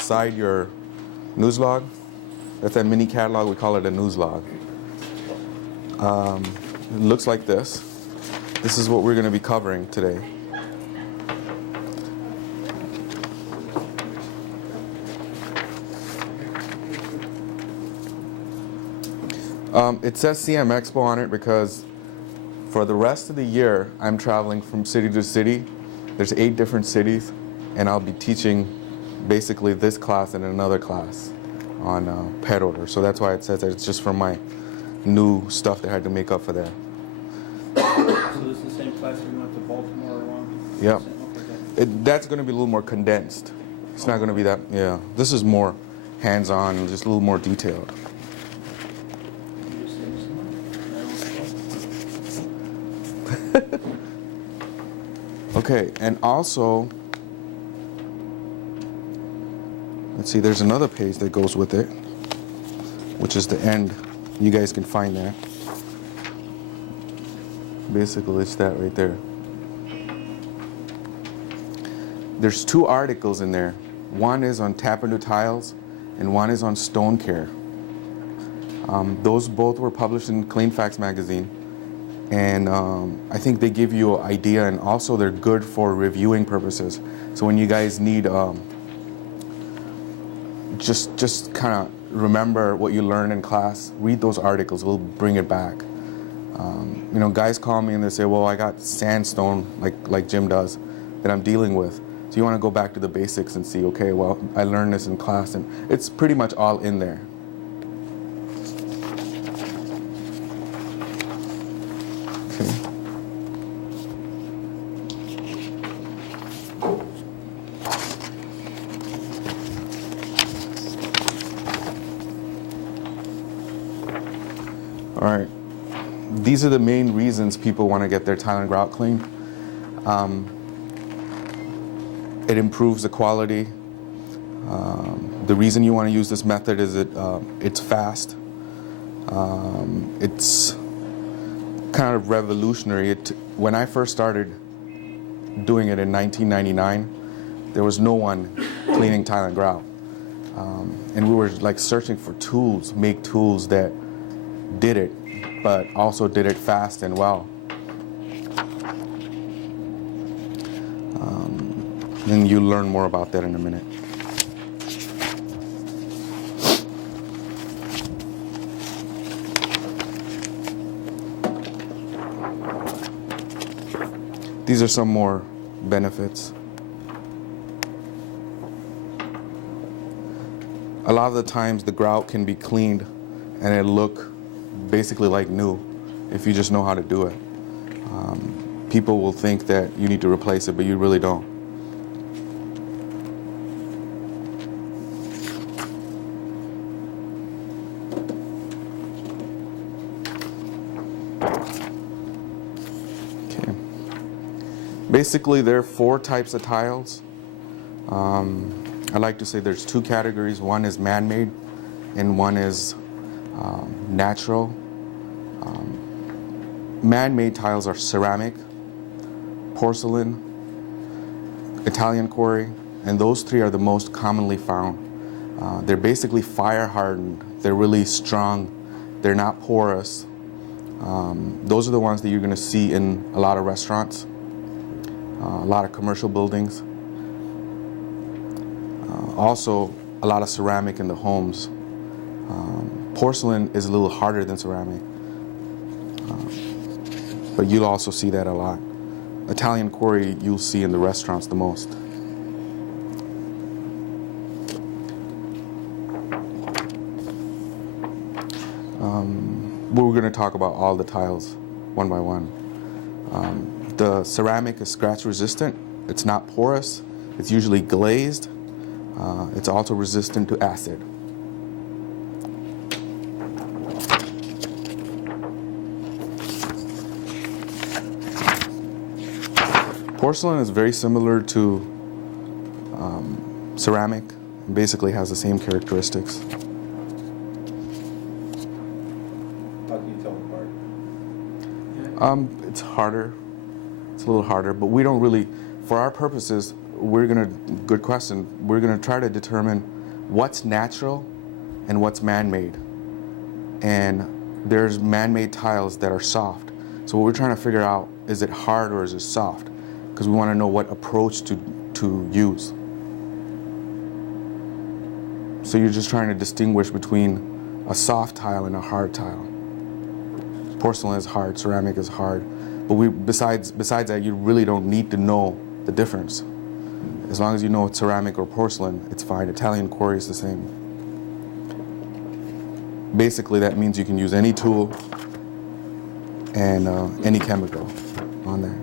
outside your news log. That's that mini catalog. We call it a news log. It looks like this. This is what we're going to be covering today. It says CM Expo on it because for the rest of the year, I'm traveling from city to city. There's 8 different cities, and I'll be teaching basically this class and another class on pet odor. So that's why it says that it's just from my new stuff that I had to make up for that. So this is the same class you're going to Baltimore or one? Yep. That's going to be a little more condensed. It's not going to be that, yeah. This is more hands-on and just a little more detailed. Okay, and also, let's see, there's another page that goes with it, which is the end. You guys can find that. Basically, it's that right there. There's 2 articles in there. One is on tap into tiles, and one is on stone care. Those both were published in Clean Facts magazine. And I think they give you an idea, and also they're good for reviewing purposes. So when you guys need just kind of remember what you learned in class, read those articles. We'll bring it back. You know, guys call me and they say, well, I got sandstone, like Jim does, that I'm dealing with. So you want to go back to the basics and see, okay, well, I learned this in class, and it's pretty much all in there. All right, these are the main reasons people want to get their tile and grout cleaned. It improves the quality. The reason you want to use this method is it's fast. It's kind of revolutionary. When I first started doing it in 1999, there was no one cleaning tile and grout. And we were like searching for tools, make tools that did it, but also did it fast and well. And you'll learn more about that in a minute. These are some more benefits. A lot of the times the grout can be cleaned and it'll look basically like new if you just know how to do it. People will think that you need to replace it, but you really don't. Okay. Basically, there are 4 types of tiles. I like to say there's 2 categories. One is man-made and one is natural. Man-made tiles are ceramic, porcelain, Italian quarry, and those 3 are the most commonly found. They're basically fire hardened. They're really strong. They're not porous. Those are the ones that you're going to see in a lot of restaurants, a lot of commercial buildings. Also, a lot of ceramic in the homes. Porcelain is a little harder than ceramic, but you'll also see that a lot. Italian quarry you'll see in the restaurants the most. We're going to talk about all the tiles one by one. The ceramic is scratch resistant. It's not porous. It's usually glazed. It's also resistant to acid. Porcelain is very similar to ceramic. It basically has the same characteristics. How can you tell them apart? It's harder. It's a little harder, but we don't really, for our purposes, good question. We're gonna try to determine what's natural and what's man-made. And there's man-made tiles that are soft. So what we're trying to figure out, is it hard or is it soft? Because we want to know what approach to use. So you're just trying to distinguish between a soft tile and a hard tile. Porcelain is hard, ceramic is hard. But besides that, you really don't need to know the difference. As long as you know it's ceramic or porcelain, it's fine. Italian quarry is the same. Basically, that means you can use any tool and any chemical on there.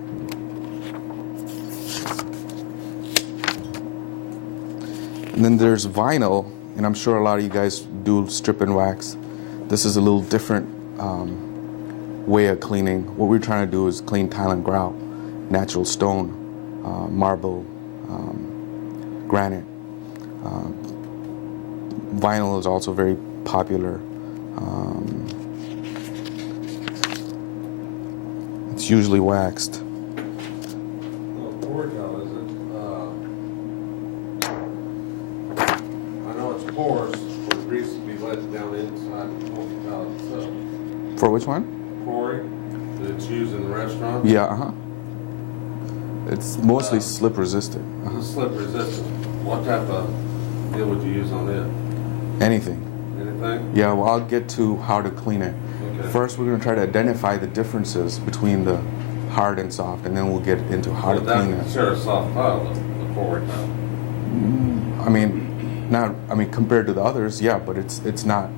And then there's vinyl, and I'm sure a lot of you guys do strip and wax. This is a little different way of cleaning. What we're trying to do is clean tile and grout, natural stone, marble, granite. Vinyl is also very popular. It's usually waxed. Porous, is it? I know it's porous, but it needs to be let down inside the tile itself. For which one? Quarry that it's used in the restaurant. Yeah, It's mostly slip resistant. It's slip resistant. What type of deal would you use on it? Anything. Anything? Yeah, well, I'll get to how to clean it. Okay. First, we're going to try to identify the differences between the hard and soft, and then we'll get into how to clean it. Consider a soft tile, the quarry tile. I mean, compared to the others, yeah, but it's not.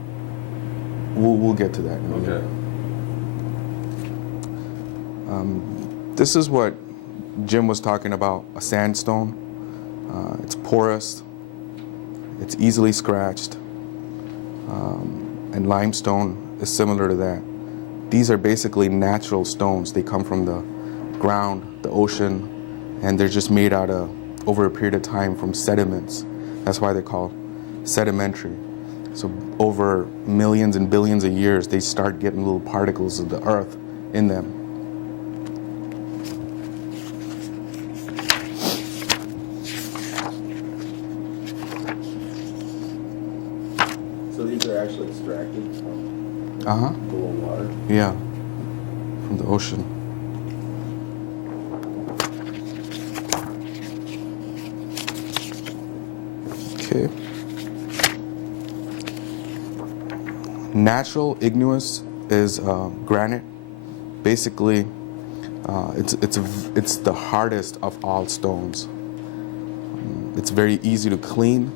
We'll get to that. Okay. This is what Jim was talking about, a sandstone. It's porous. It's easily scratched. And limestone is similar to that. These are basically natural stones. They come from the ground, the ocean, and they're just made out of, over a period of time, from sediments. That's why they're called sedimentary. So over millions and billions of years, they start getting little particles of the earth in them. So these are actually extracted from the water? Yeah, from the ocean. Okay. Natural igneous is granite. Basically, it's the hardest of all stones. It's very easy to clean,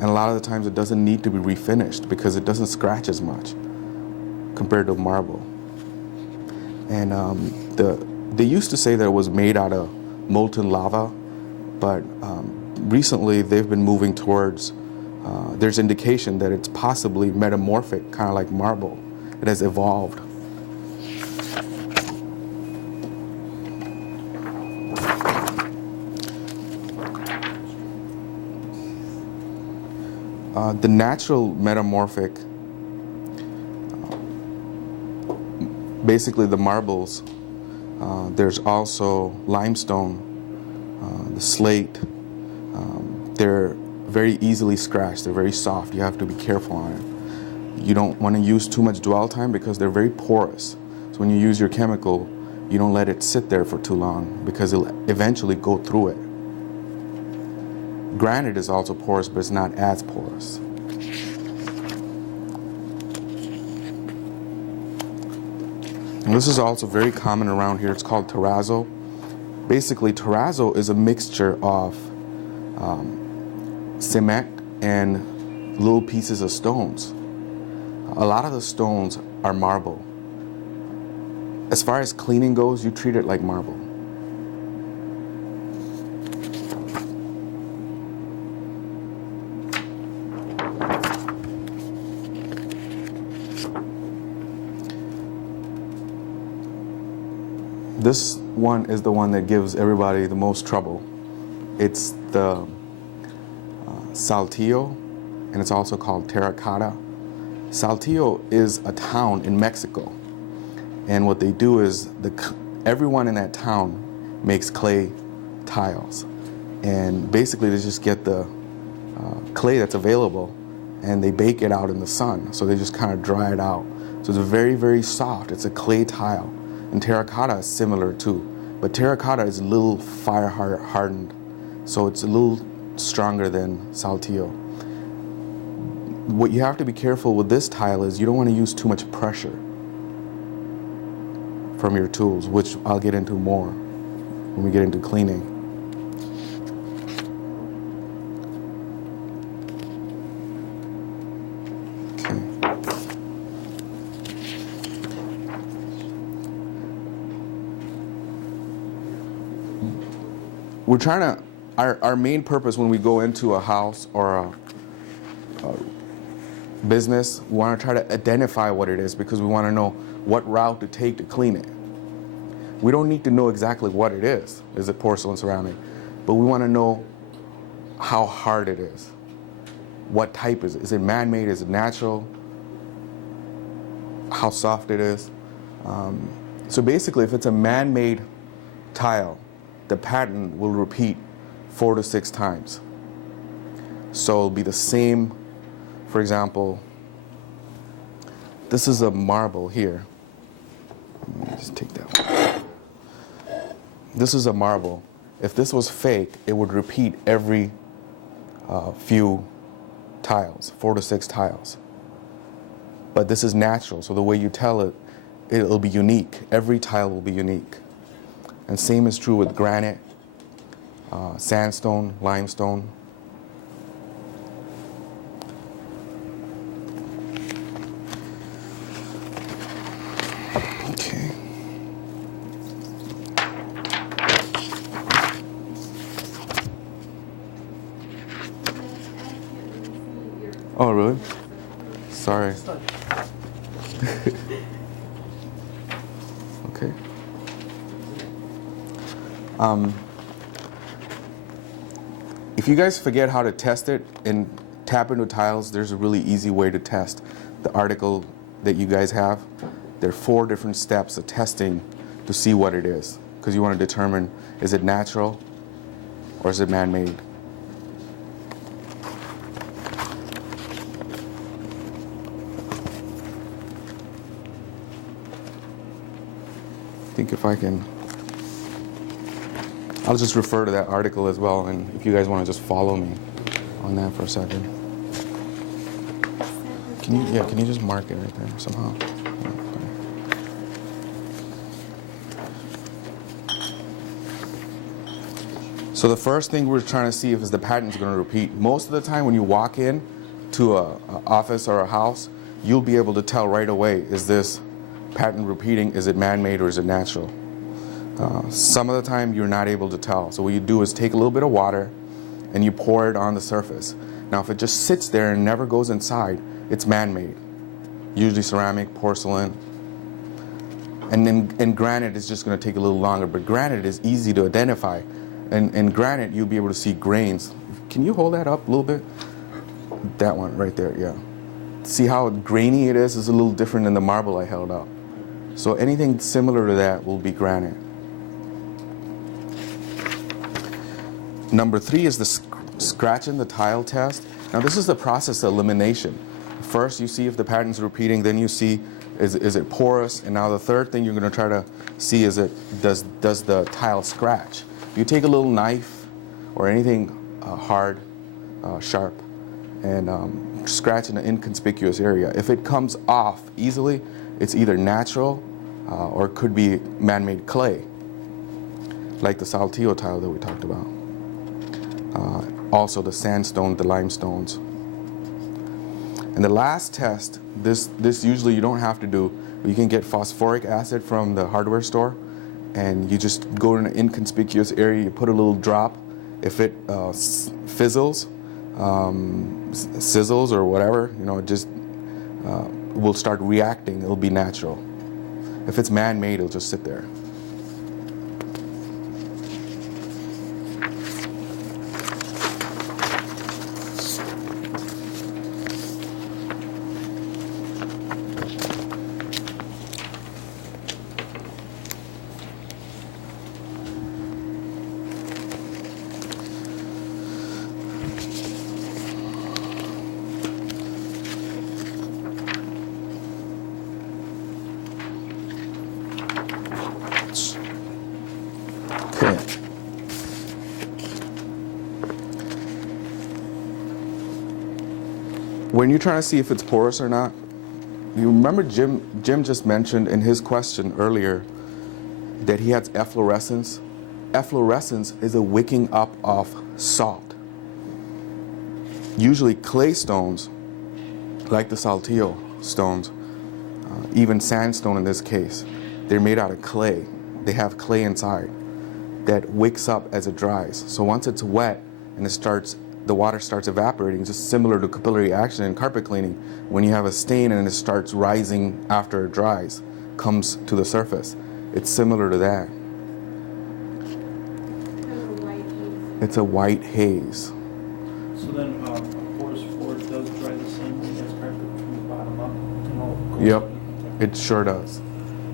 and a lot of the times it doesn't need to be refinished because it doesn't scratch as much compared to marble. And they used to say that it was made out of molten lava, but recently they've been moving towards, there's indication that it's possibly metamorphic, kind of like marble. It has evolved. The natural metamorphic, basically the marbles, there's also limestone, the slate. They're very easily scratched. They're very soft. You have to be careful on it. You don't want to use too much dwell time because they're very porous. So when you use your chemical, you don't let it sit there for too long because it'll eventually go through it. Granite is also porous, but it's not as porous. And this is also very common around here. It's called terrazzo. Basically, terrazzo is a mixture of cement and little pieces of stones. A lot of the stones are marble. As far as cleaning goes, you treat it like marble. This one is the one that gives everybody the most trouble. It's the Saltillo, and it's also called terracotta. Saltillo is a town in Mexico, and what they do is everyone in that town makes clay tiles, And basically they just get the clay that's available and they bake it out in the sun. So they just kind of dry it out. So it's very, very soft. It's a clay tile. And terracotta is similar too. But terracotta is a little fire hardened. So it's a little stronger than saltillo. What you have to be careful with this tile is you don't want to use too much pressure from your tools, which I'll get into more when we get into cleaning. We're trying to, our main purpose when we go into a house or a business, we want to try to identify what it is because we want to know what route to take to clean it. We don't need to know exactly what it is. Is it porcelain, ceramic? But we want to know how hard it is. What type is it? Is it man-made? Is it natural? How soft it is? So basically, if it's a man-made tile, the pattern will repeat 4 to 6 times. So it'll be the same, for example, this is a marble here. Let me just take that one. This is a marble. If this was fake, it would repeat every few tiles, 4 to 6 tiles. But this is natural, so the way you tell it, it'll be unique. Every tile will be unique. And same is true with granite, sandstone, limestone. Okay. Oh, really? Sorry. Okay. If you guys forget how to test it and tap into tiles, there's a really easy way to test. The article that you guys have, there are 4 different steps of testing to see what it is. Because you want to determine, is it natural or is it man-made? I think if I can, I'll just refer to that article as well, and if you guys want to just follow me on that for a second. Can you just mark it right there somehow? So the first thing we're trying to see if is the pattern's going to repeat. Most of the time when you walk in to an office or a house, you'll be able to tell right away, is this pattern repeating, is it man-made or is it natural? Some of the time you're not able to tell. So what you do is take a little bit of water and you pour it on the surface. Now if it just sits there and never goes inside, it's man-made. Usually ceramic, porcelain. And then granite is just going to take a little longer, but granite is easy to identify. And granite, you'll be able to see grains. Can you hold that up a little bit? That one right there, yeah. See how grainy it is? It's a little different than the marble I held up. So anything similar to that will be granite. Number 3 is the scratching the tile test. Now this is the process of elimination. First you see if the pattern's repeating, then you see is it porous, and now the third thing you're going to try to see is does the tile scratch. You take a little knife or anything hard, sharp, and scratch in an inconspicuous area. If it comes off easily, it's either natural or it could be man-made clay, like the saltillo tile that we talked about. Also the sandstone, the limestones. And the last test, this usually you don't have to do. You can get phosphoric acid from the hardware store, and you just go in an inconspicuous area, you put a little drop. If it fizzles, sizzles or whatever, it just will start reacting. It'll be natural. If it's man-made, it'll just sit there. Okay. When you're trying to see if it's porous or not, you remember Jim just mentioned in his question earlier that he has efflorescence. Efflorescence is a wicking up of salt. Usually clay stones, like the Saltillo stones, even sandstone in this case, they're made out of clay. They have clay inside that wicks up as it dries. So once it's wet and the water starts evaporating, just similar to capillary action in carpet cleaning, when you have a stain and it starts rising after it dries, comes to the surface. It's similar to that. It's a white haze. So then, a porous floor does dry the same way as carpet from the bottom up? And all goes Yep, up? it sure does.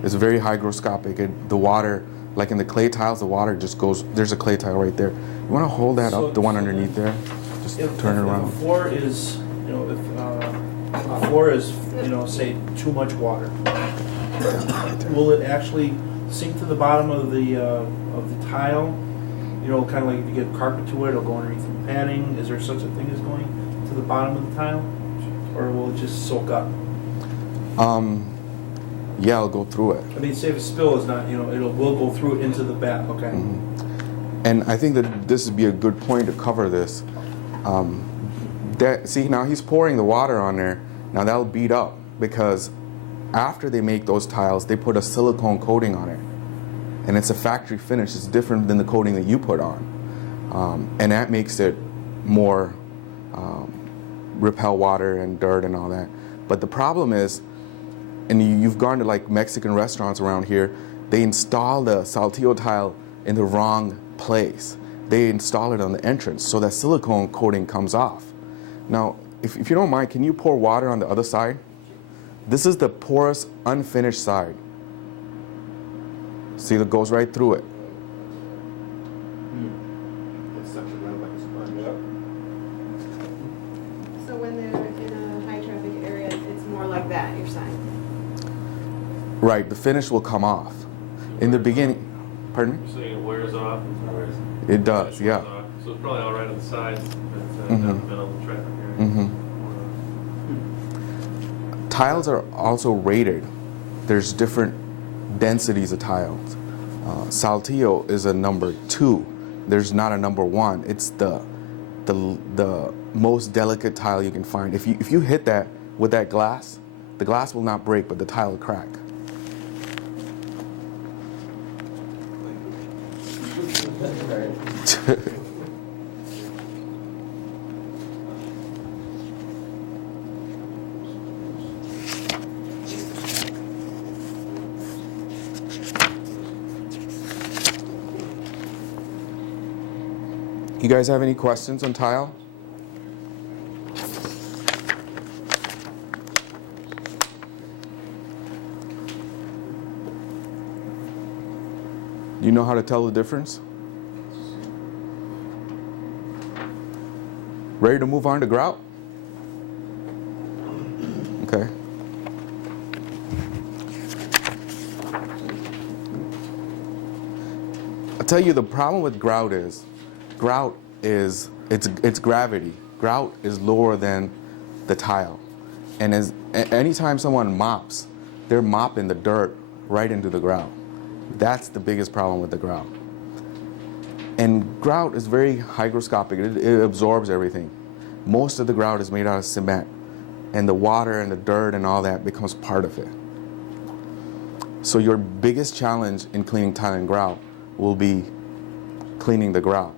It's very hygroscopic. The water, like in the clay tiles, the water just goes, there's a clay tile right there. You want to hold that up, the one underneath there? Just turn it around. If the floor is, if the floor is, say, too much water, will it actually sink to the bottom of the tile? Kind of like if you get carpet to it, it'll go underneath the padding. Is there such a thing as going to the bottom of the tile? Or will it just soak up? Yeah, I'll go through it. I mean, say if a spill is not, will go through it into the bath, okay? Mm-hmm. And I think that this would be a good point to cover this. See, now he's pouring the water on there. Now that'll beat up because after they make those tiles, they put a silicone coating on it. And it's a factory finish. It's different than the coating that you put on. And that makes it more repel water and dirt and all that. But the problem is, and you've gone to like Mexican restaurants around here, they install the Saltillo tile in the wrong place. They install it on the entrance, so that silicone coating comes off. Now, if you don't mind, can you pour water on the other side? This is the porous, unfinished side. See, that goes right through it. It's such a run like a sponge up. So when they're in a high traffic area, it's more like that, you're saying? Right, the finish will come off. In the beginning, pardon me? You're saying it wears off? It does, yeah. Off. So it's probably all right on the sides, but Mhm. down the middle of the traffic area. Mm-hmm. Tiles are also rated. There's different densities of tiles. Saltillo is a number 2. There's not a number 1. It's the most delicate tile you can find. If you hit that with that glass, the glass will not break, but the tile will crack. You guys have any questions on tile? Do you know how to tell the difference? Ready to move on to grout? Okay. I'll tell you the problem with grout is it's gravity. Grout is lower than the tile. And anytime someone mops, they're mopping the dirt right into the grout. That's the biggest problem with the grout. And grout is very hygroscopic. It absorbs everything. Most of the grout is made out of cement. And the water and the dirt and all that becomes part of it. So your biggest challenge in cleaning tile and grout will be cleaning the grout.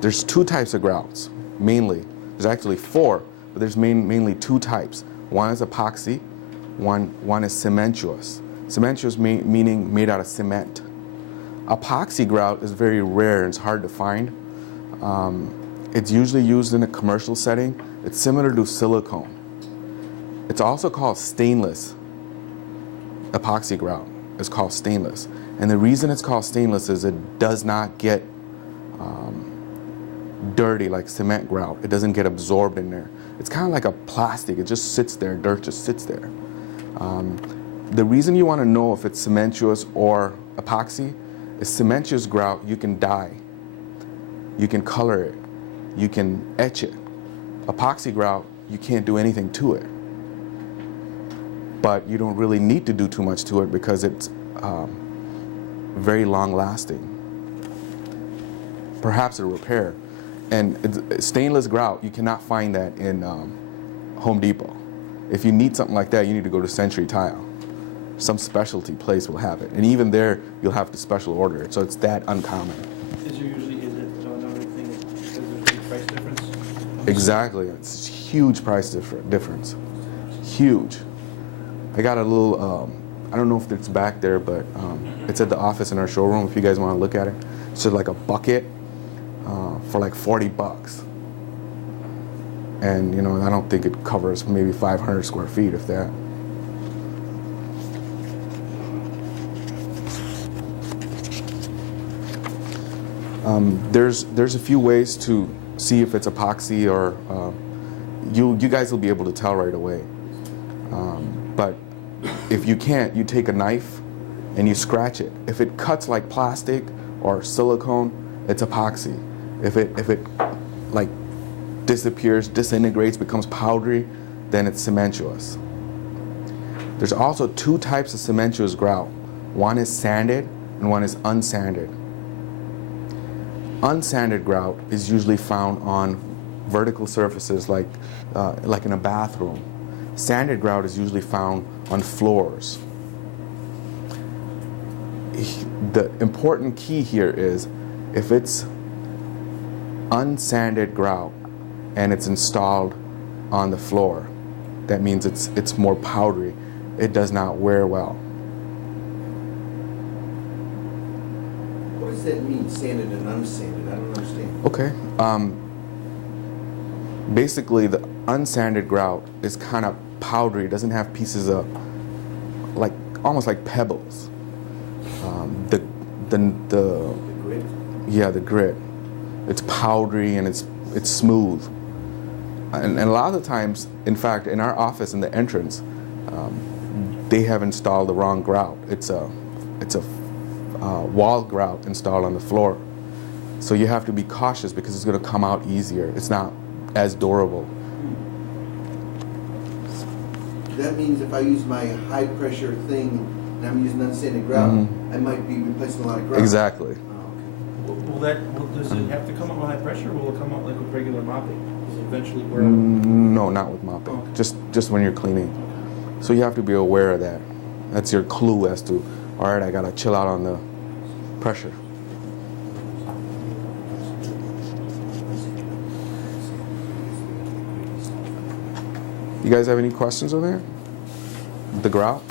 There's 2 types of grouts, mainly. There's actually 4, but there's mainly 2 types. One is epoxy, one is cementitious. Cementitious meaning made out of cement. Epoxy grout is very rare and it's hard to find. It's usually used in a commercial setting. It's similar to silicone. It's also called stainless. Epoxy grout is called stainless. And the reason it's called stainless is it does not get dirty like cement grout. It doesn't get absorbed in there. It's kind of like a plastic. It just sits there. Dirt just sits there. The reason you want to know if it's cementitious or epoxy is cementitious grout you can dye, you can color it, you can etch it. Epoxy grout, you can't do anything to it. But you don't really need to do too much to it because it's very long lasting. Perhaps it'll repair. And stainless grout, you cannot find that in Home Depot. If you need something like that, you need to go to Century Tile. Some specialty place will have it. And even there, you'll have to special order it. So it's that uncommon. Is it another thing, is there a big price difference? Exactly. It's a huge price difference. Huge. I got a little, I don't know if it's back there, but it's at the office in our showroom if you guys want to look at it. It's just like a bucket for like $40. And, you know, I don't think it covers maybe 500 square feet, if that. There's a few ways to see if it's epoxy or you guys will be able to tell right away. But if you can't, you take a knife and you scratch it. If it cuts like plastic or silicone, it's epoxy. If it like disappears, disintegrates, becomes powdery, then it's cementitious. There's also two types of cementitious grout. One is sanded and one is unsanded. Unsanded grout is usually found on vertical surfaces like in a bathroom. Sanded grout is usually found on floors. The important key here is if it's unsanded grout and it's installed on the floor, that means it's more powdery. It does not wear well. What does that mean, sanded and unsanded? I don't understand. Okay. Basically, the unsanded grout is kind of powdery. It doesn't have pieces of, like, almost like pebbles. The grit? Yeah, the grit. It's powdery and it's smooth. And a lot of the times, in fact, in our office in the entrance, they have installed the wrong grout. It's a wall grout installed on the floor. So you have to be cautious because it's going to come out easier. It's not as durable. That means if I use my high pressure thing and I'm using unsanded grout, I might be replacing a lot of grout. Exactly. Oh, Does it have to come out with high pressure, or will it come out like with regular mopping? Does it eventually wear? No, not with mopping. Okay. Just when you're cleaning. So you have to be aware of that. That's your clue as to, all right, I gotta chill out on the pressure. You guys have any questions on there? The grout?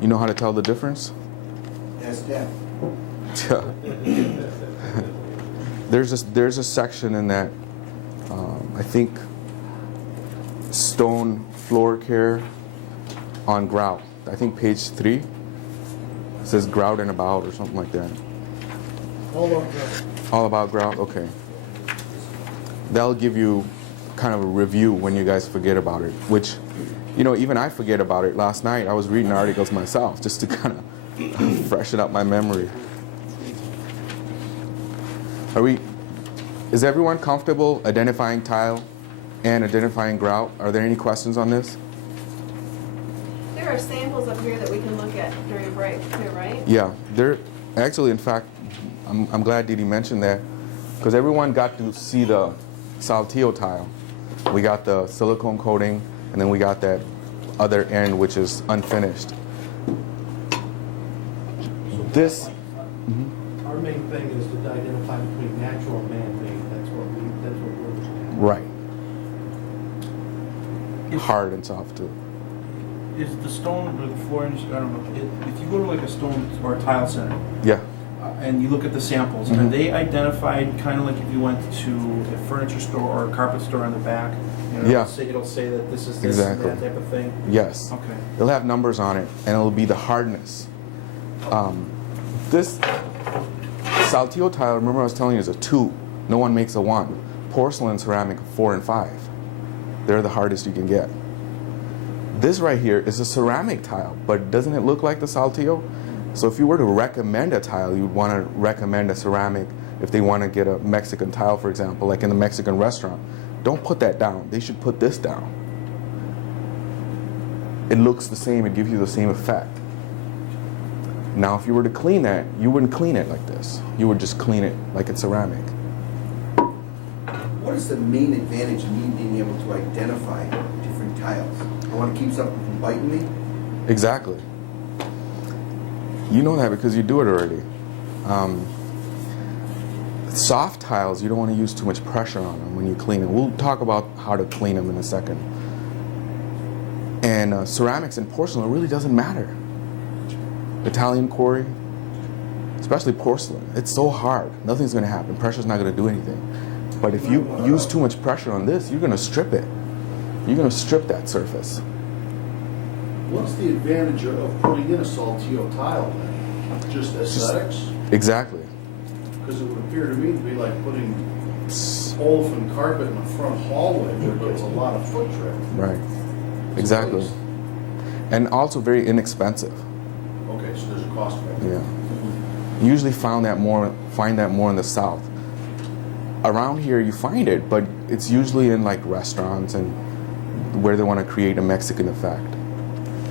You know how to tell the difference? okay. Ask that. There's a section in that, I think, stone floor care on grout. I think page 3. It says grout and about or something like that. All about grout, okay. That'll give you kind of a review when you guys forget about it, which, you know, even I forget about it. Last night I was reading articles myself just to kind of freshen up my memory. Is everyone comfortable identifying tile and identifying grout? Are there any questions on this? There are samples up here that we can look at during break too, right? Yeah, there actually, in fact, I'm glad Didi mentioned that because everyone got to see the Saltillo tile. We got the silicone coating, and then we got that other end which is unfinished. This. Our main thing is to identify between natural and man-made. That's what we're looking at. Right. Hard and soft too. Is the stone or the floor, I don't know, if you go to like a stone or a tile center, Yeah. And you look at the samples, are they identified kind of like if you went to a furniture store or a carpet store on the back? You know, Yeah. It'll say that this is this and Exactly. that type of thing? Yes. Okay. It'll have numbers on it, and it'll be the hardness. This Saltillo tile, remember I was telling you, is a 2. No one makes a 1. Porcelain ceramic, 4 and 5. They're the hardest you can get. This right here is a ceramic tile, but doesn't it look like the Saltillo? So if you were to recommend a tile, you'd want to recommend a ceramic. If they want to get a Mexican tile, for example, like in the Mexican restaurant, don't put that down. They should put this down. It looks the same, it gives you the same effect. Now, if you were to clean that, you wouldn't clean it like this. You would just clean it like it's ceramic. What is the main advantage of me being able to identify different tiles? I want to keep something from biting me? Exactly. You know that because you do it already. Soft tiles, you don't want to use too much pressure on them when you clean them. We'll talk about how to clean them in a second. And ceramics and porcelain, it really doesn't matter. Italian quarry, especially porcelain, it's so hard. Nothing's going to happen. Pressure's not going to do anything. But if you use too much pressure on this, you're going to strip it. You're going to strip that surface. What's the advantage of putting in a Saltillo tile then? Just aesthetics? Exactly. Because it would appear to me to be like putting olefin carpet in the front hallway, but it's a lot of foot traffic. Right. Exactly. And also very inexpensive. Okay, so there's a cost factor. Yeah. You usually find that more in the South. Around here you find it, but it's usually in like restaurants and where they want to create a Mexican effect.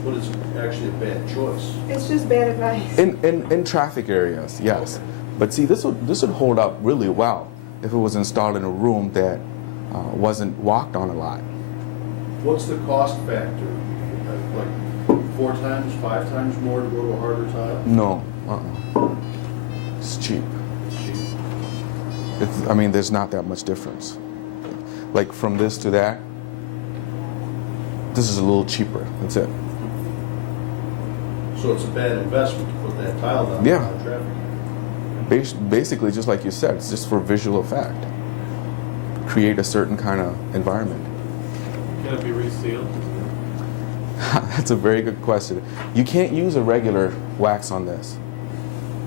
But it's actually a bad choice. It's just bad advice. In traffic areas, yes. But see, this would hold up really well if it was installed in a room that wasn't walked on a lot. What's the cost factor? Like 4 times, 5 times more to go to a harder tile? No, it's cheap. I mean, there's not that much difference. Like from this to that, this is a little cheaper. That's it. So it's a bad investment to put that tile down Yeah. on traffic. Basically, just like you said, it's just for visual effect. Create a certain kind of environment. Can it be resealed? That's a very good question. You can't use a regular wax on this.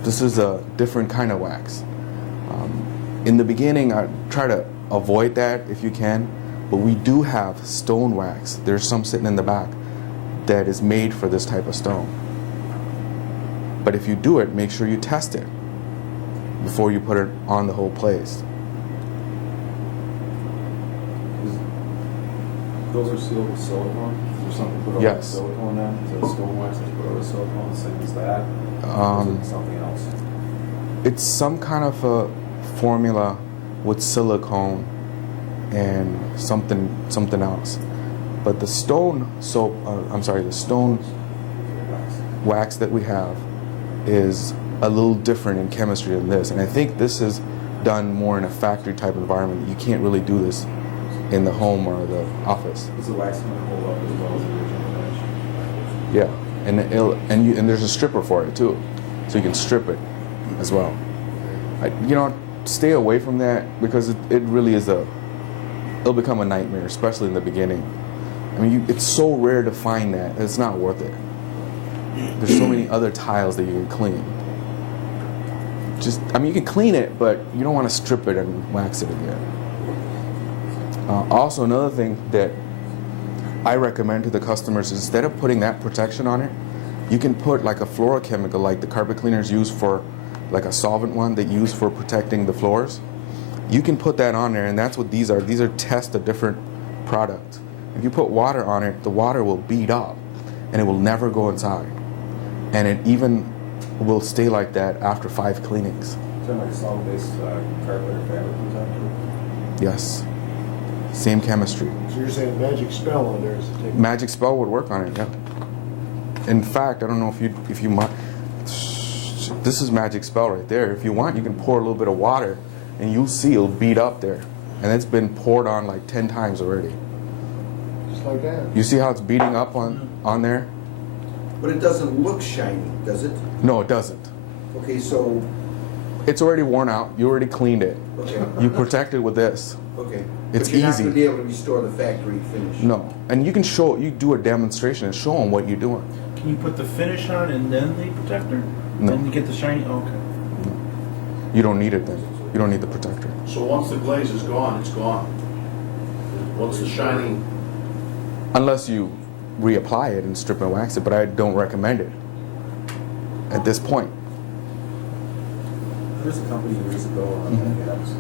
This is a different kind of wax. In the beginning, I try to avoid that if you can, but we do have stone wax. There's some sitting in the back that is made for this type of stone. But if you do it, make sure you test it before you put it on the whole place. Those are sealed with silicone? Is there something to put over Yes. silicone then? Is it stone wax that you put over silicone, the same as that? Or is it something else? It's some kind of a formula with silicone and something else. But the stone soap, the stone wax that we have is a little different in chemistry than this. And I think this is done more in a factory type environment. You can't really do this in the home or the office. Is the wax going to hold up as well as the original finish? Yeah, and there's a stripper for it too, so you can strip it as well. Stay away from that because it really is it'll become a nightmare, especially in the beginning. I mean, it's so rare to find that it's not worth it. There's so many other tiles that you can clean. You can clean it, but you don't want to strip it and wax it again. Also, another thing that I recommend to the customers is instead of putting that protection on it, you can put like a fluorochemical like the carpet cleaners use for, like a solvent one they use for protecting the floors. You can put that on there, and that's what these are. These are test a different product. If you put water on it, the water will bead up, and it will never go inside. And it even will stay like that after 5 cleanings. Is that like solvent-based carpet or fabric protector? Yes. Same chemistry. So you're saying magic spell on there is to take. Magic spell would work on it, yeah. In fact, I don't know if you might. This is magic spell right there. If you want, you can pour a little bit of water, and you'll see it'll bead up there, and it's been poured on like 10 times already. Just like that. You see how it's beading up on there? But it doesn't look shiny, does it? No, it doesn't. Okay, so, It's already worn out. You already cleaned it. okay, You protect it with this. okay. It's But you're not easy. going to be able to restore the factory finish. No, and you can do a demonstration and show them what you're doing. Can you put the finish on and then the protector? No. Then you get the shiny, okay. You don't need it then. You don't need the protector. So once the glaze is gone, it's gone. Once the shiny, Unless you reapply it and strip and wax it, but I don't recommend it at this point. There's a company years ago that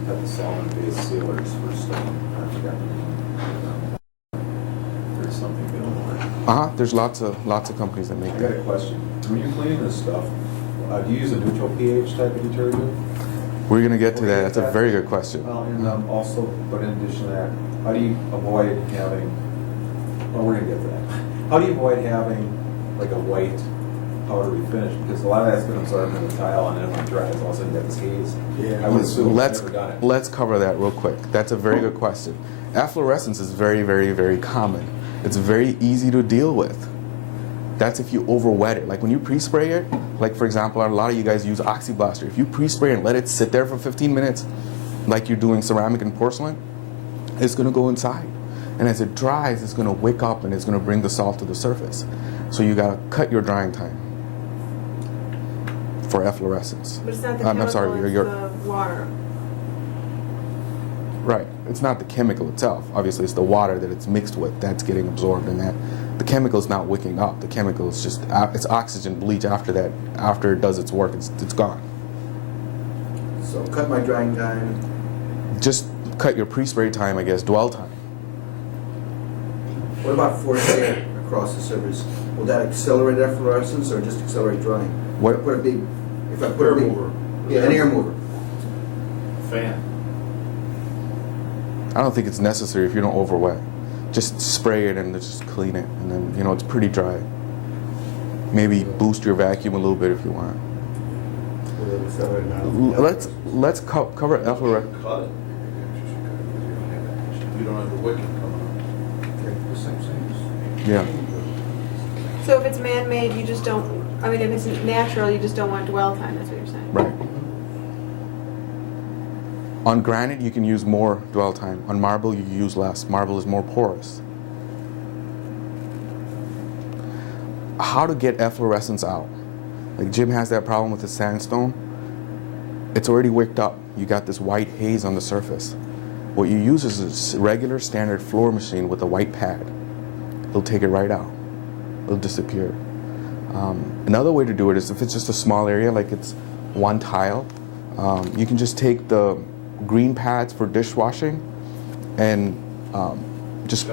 had the solvent-based sealers for stone. I forgot the name. There's something available. There's lots of companies that make I got a that. question. When you're cleaning this stuff, do you use a neutral pH type of detergent? We're gonna get to that. That's a very good question. Well, and also, but in addition to that, how do you avoid having? Well, we're gonna get to that. How do you avoid having like a white powdery finish? Because a lot of that's been absorbed in the tile, and then when it dries, all of a sudden you get this haze. Yeah. I would assume Let's you've never done it. let's cover that real quick. That's a very good question. Efflorescence is very, very, very common. It's very easy to deal with. That's if you over wet it. Like when you pre-spray it, like for example, a lot of you guys use Oxy Blaster. If you pre-spray and let it sit there for 15 minutes, like you're doing ceramic and porcelain, it's gonna go inside. And as it dries, it's gonna wick up and it's gonna bring the salt to the surface. So you gotta cut your drying time for efflorescence. But it's not the chemical, I'm sorry, it's you're the water. right. It's not the chemical itself. Obviously, it's the water that it's mixed with that's getting absorbed, and that the chemical is not wicking up. The chemical is just it's oxygen bleach. After that, after it does its work, it's gone. So cut my drying time. Just cut your pre-spray time, I guess, dwell time. What about force air across the surface? Will that accelerate efflorescence or just accelerate drying? What- If I put Air a big, mover. yeah, an air mover. Fan. I don't think it's necessary if you don't over wet. Just spray it and just clean it, and then it's pretty dry. Maybe boost your vacuum a little bit if you want. Will it accelerate now? Let's cover efflorescence. Cut it. You don't have the wicking coming up. The same thing. Yeah. So if it's man-made, you just don't, I mean, if it's natural, you just don't want dwell time, that's what you're saying? Right. On granite, you can use more dwell time. On marble, you use less. Marble is more porous. How to get efflorescence out? Like Jim has that problem with the sandstone. It's already wicked up. You got this white haze on the surface. What you use is a regular standard floor machine with a white pad. It'll take it right out. It'll disappear. Another way to do it is if it's just a small area, like it's one tile, you can just take the green pads for dishwashing and just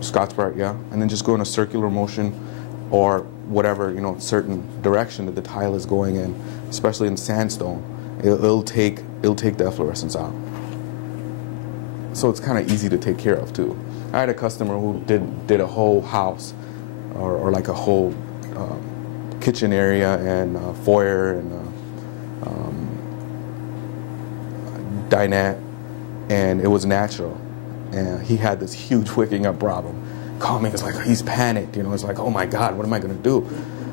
Scotch-Brite, yeah, and then just go in a circular motion or whatever, certain direction that the tile is going in, especially in sandstone. It'll take the efflorescence out. So it's kind of easy to take care of too. I had a customer who did a whole house or like a whole kitchen area and foyer and dinette, and it was natural, and he had this huge wicking up problem. Called me, it's like he's panicked, it's like, oh my God, what am I gonna do?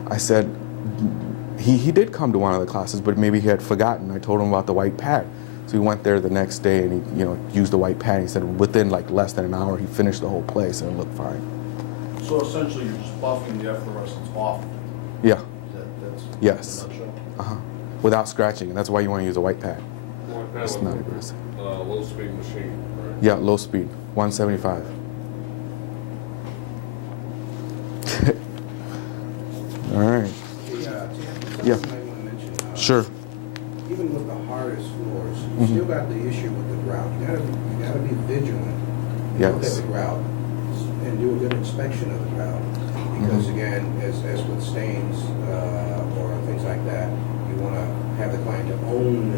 I said, he did come to one of the classes, but maybe he had forgotten. I told him about the white pad, so he went there the next day and he used the white pad. He said within like less than an hour he finished the whole place and it looked fine. So essentially, you're just buffing the efflorescence off. Yeah. That's Yes. in a nutshell. Without scratching, and that's why you want to use a white pad. White It's pad not with aggressive. low speed machine, right? Yeah, low speed, 175. All right. Yeah. Sure. Even with the hardest floors, you still got the issue with the grout. You gotta be vigilant. Look at Yes. the grout and do a good inspection of the grout. Because again, as with stains or things like that, you wanna have the client to own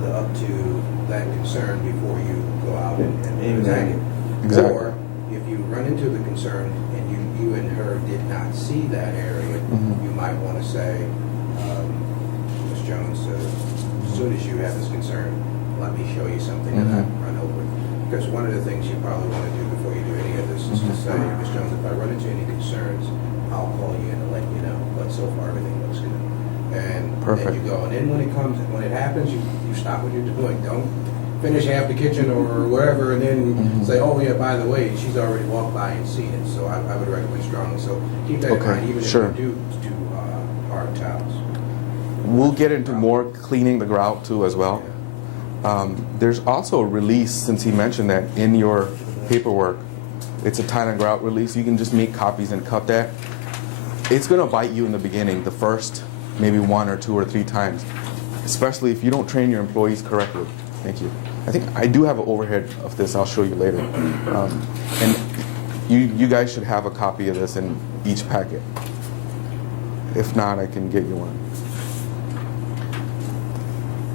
the up to that concern before you go out and attack it. Exactly. Or if you run into the concern and you and her did not see that area, you might wanna say, Ms. Jones, as soon as you have this concern, let me show you something that I've run over. Because one of the things you probably want to do before you do any of this is to say, Ms. Jones, if I run into any concerns, I'll call you in and let you know. But so far, everything looks good. And Perfect. then you go, and then when it happens, you stop what you're doing. Don't finish half the kitchen or wherever, and then say, oh yeah, by the way, she's already walked by and seen it. So I would recommend strongly. So keep that in mind, even sure. if you do hard tiles. We'll get into more cleaning the grout too as well. There's also a release, since he mentioned that in your paperwork, It's a Tile and Grout release. You can just make copies and cut that. It's gonna bite you in the beginning, the first maybe 1 or 2 or 3 times, especially if you don't train your employees correctly. Thank you. I think I do have an overhead of this. I'll show you later. And you guys should have a copy of this in each packet. If not, I can get you one.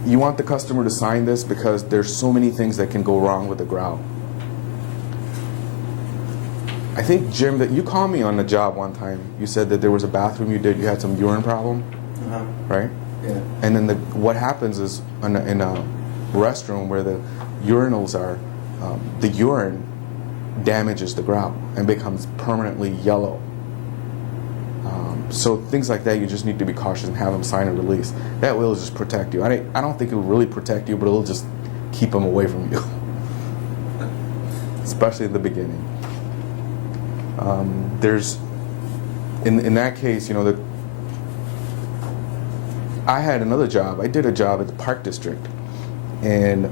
You want the customer to sign this because there's so many things that can go wrong with the grout. I think, Jim, that you called me on the job one time. You said that there was a bathroom you had some urine problem, right? Yeah. And then what happens is in a restroom where the urinals are, the urine damages the grout and becomes permanently yellow. So things like that, you just need to be cautious and have them sign a release. That will just protect you. I don't think it will really protect you, but it'll just keep them away from you, especially at the beginning. There's, in that case, you know, I had another job. I did a job at the Park District, and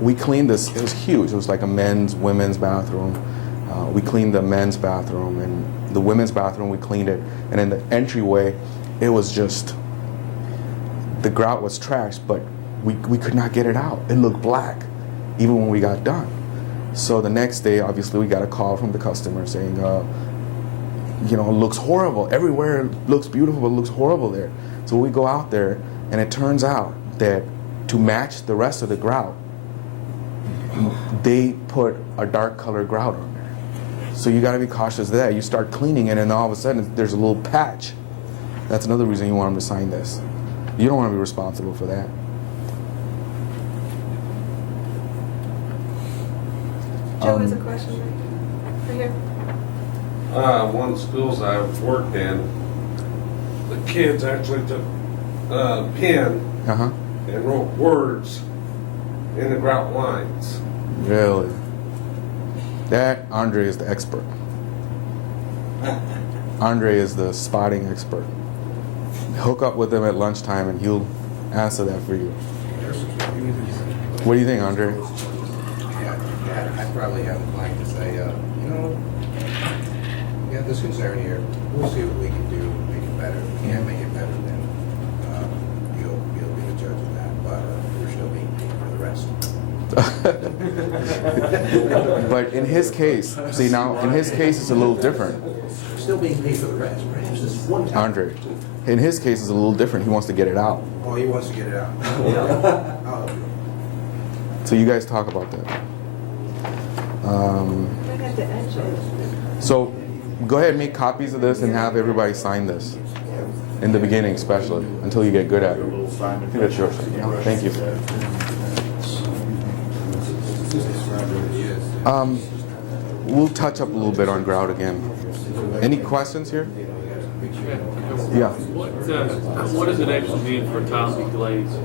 we cleaned this. It was huge. It was like a men's, women's bathroom. We cleaned the men's bathroom, and the women's bathroom, we cleaned it. And in the entryway, it was just, the grout was trashed, but we could not get it out. It looked black, even when we got done. So the next day, obviously, we got a call from the customer saying, you know, it looks horrible. Everywhere it looks beautiful, but it looks horrible there. So we go out there, and it turns out that to match the rest of the grout, they put a dark colored grout on there. So you got to be cautious of that. You start cleaning it, and all of a sudden there's a little patch. That's another reason you want them to sign this. You don't want to be responsible for that. Joe has a question right here. One of the schools I've worked in, the kids actually took a pen and wrote words in the grout lines. Really? That, Andre is the expert. Andre is the spotting expert. Hook up with him at lunchtime and he'll answer that for you. What do you think, Andre? Yeah, I'd probably have the client to say, you know, we have this concern here. We'll see what we can do to make it better. If we can't make it better, then you'll be the judge of that. But we're still being paid for the rest. But in his case, see now, in his case it's a little different. We're still being paid for the rest. Perhaps this one time. Andre, in his case it's a little different. He wants to get it out. Oh, he wants to get it out. Oh. So you guys talk about that. Might have to edge it. So go ahead and make copies of this and have everybody sign this. In the beginning especially, until you get good at it. I think that's yours. Thank you. We'll touch up a little bit on grout again. Any questions here? Yeah. What does it actually mean for tile to be glazed?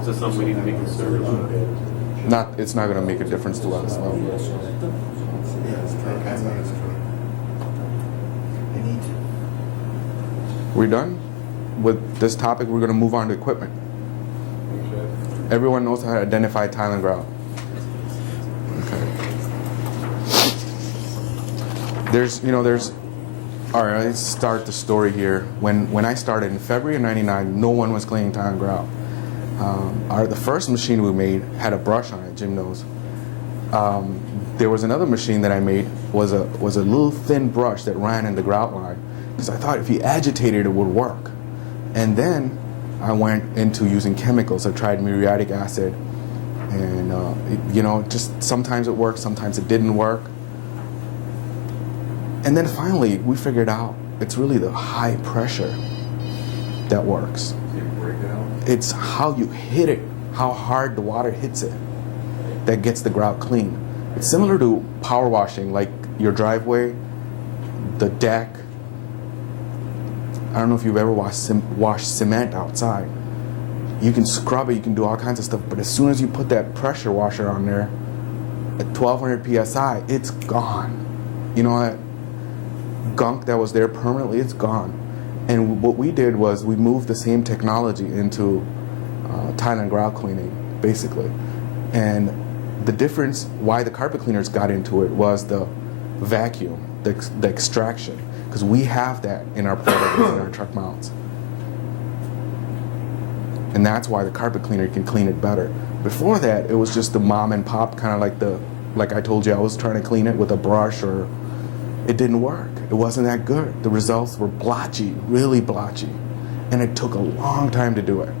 Is that something we need to be concerned about? It's not going to make a difference to us. No. We're done with this topic. We're going to move on to equipment. Everyone knows how to identify tile and grout. Okay. All right, let's start the story here. When I started in February of '99, no one was cleaning tile and grout. The first machine we made had a brush on it, Jim knows. There was another machine that I made, was a little thin brush that ran in the grout line, because I thought if you agitated it would work. And then I went into using chemicals. I tried muriatic acid, and just sometimes it worked, sometimes it didn't work. And then finally we figured out it's really the high pressure that works. It's how you hit it, how hard the water hits it, that gets the grout clean. It's similar to power washing, like your driveway, the deck. I don't know if you've ever washed cement outside. You can scrub it, you can do all kinds of stuff, but as soon as you put that pressure washer on there at 1200 PSI, it's gone. You know, that gunk that was there permanently, it's gone. And what we did was we moved the same technology into tile and grout cleaning, basically. And the difference, why the carpet cleaners got into it, was the vacuum, the extraction, because we have that in our portables and our truck mounts. And that's why the carpet cleaner can clean it better. Before that, it was just the mom and pop, kind of like I told you, I was trying to clean it with a brush, or it didn't work. It wasn't that good. The results were blotchy, really blotchy. And it took a long time to do it.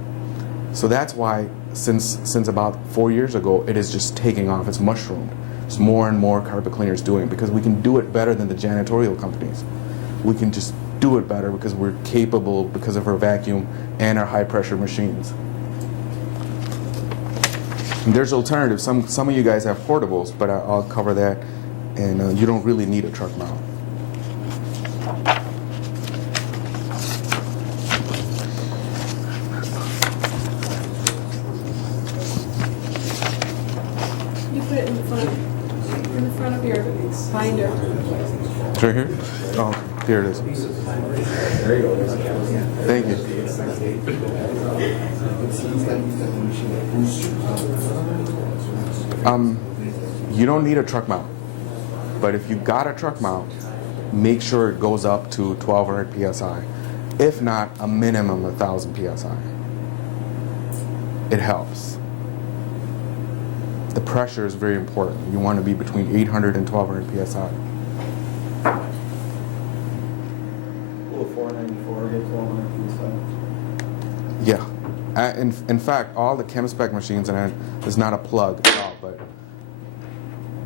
So that's why since about 4 years ago, it is just taking off. It's mushroomed. There's more and more carpet cleaners doing it because we can do it better than the janitorial companies. We can just do it better because we're capable because of our vacuum and our high pressure machines. And there's alternatives. Some of you guys have portables, but I'll cover that. And you don't really need a truck mount. You put it in the front of your binder. It's right here? Oh, here it is. There you go. Thank you. You don't need a truck mount. But if you got a truck mount, make sure it goes up to 1200 psi. If not, a minimum of 1000 psi. It helps. The pressure is very important. You want to be between 800 and 1200 psi. Will 494 get 1200 psi? Yeah. In fact, all the ChemSpec machines, and it's not a plug at all, but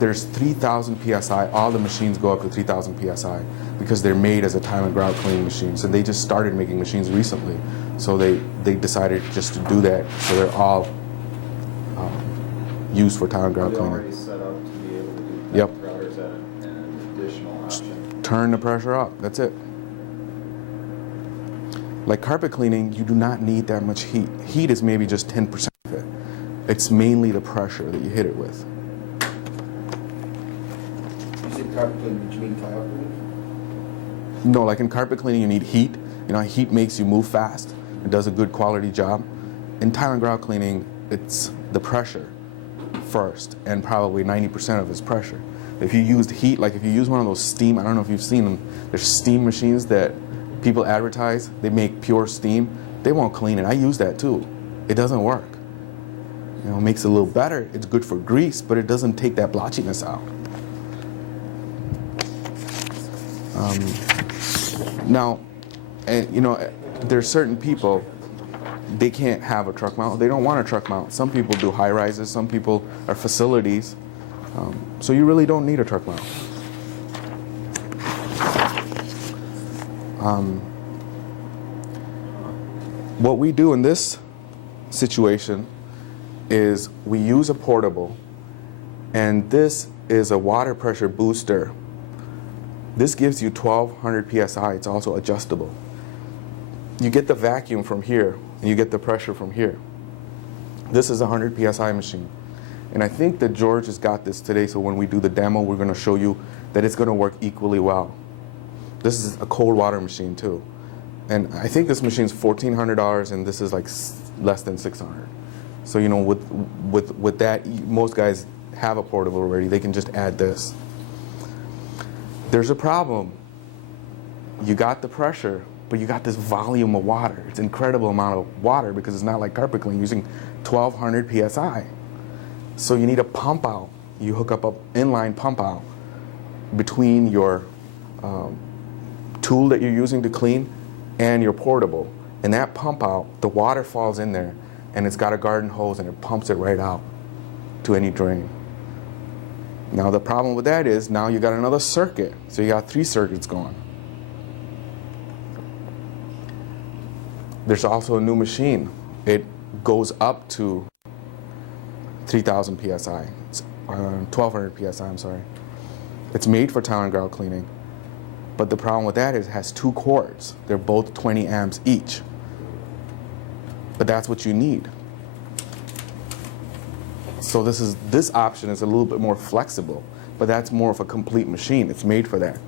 there's 3000 psi. All the machines go up to 3000 psi because they're made as a Tile and Grout cleaning machine. So they just started making machines recently. So they decided just to do that. So they're all used for Tile and Grout cleaning. Already set up to be able to do that. Yep. Or is that an additional option? Turn the pressure up. That's it. Like carpet cleaning, you do not need that much heat. Heat is maybe just 10% of it. It's mainly the pressure that you hit it with. You said carpet cleaning, did you mean tile cleaning? No, like in carpet cleaning, you need heat. You know, heat makes you move fast. It does a good quality job. In Tile and Grout cleaning, it's the pressure first, and probably 90% of it's pressure. If you used heat, like if you use one of those steam, I don't know if you've seen them, there's steam machines that people advertise. They make pure steam. They won't clean it. I use that too. It doesn't work. You know, it makes it a little better. It's good for grease, but it doesn't take that blotchiness out. Now, and you know, there's certain people, they can't have a truck mount. They don't want a truck mount. Some people do high rises. Some people are facilities. So you really don't need a truck mount. What we do in this situation is we use a portable, and this is a water pressure booster. This gives you 1200 psi. It's also adjustable. You get the vacuum from here, and you get the pressure from here. This is a 100 psi machine. And I think that George has got this today, so when we do the demo, we're going to show you that it's going to work equally well. This is a cold water machine too. And I think this machine is $1,400, and this is like less than $600. So, you know, with that, most guys have a portable already. They can just add this. There's a problem. You got the pressure, but you got this volume of water. It's an incredible amount of water because it's not like carpet cleaning using 1200 psi. So you need a pump out. You hook up an inline pump out between your tool that you're using to clean and your portable. And that pump out, the water falls in there, and it's got a garden hose, and it pumps it right out to any drain. Now the problem with that is now you got another circuit. So you got 3 circuits going. There's also a new machine. It goes up to 3000 psi. It's 1200 psi, I'm sorry. It's made for Tile and Grout cleaning. But the problem with that is it has 2 cords. They're both 20 amps each. But that's what you need. So this option is a little bit more flexible, but that's more of a complete machine. It's made for that.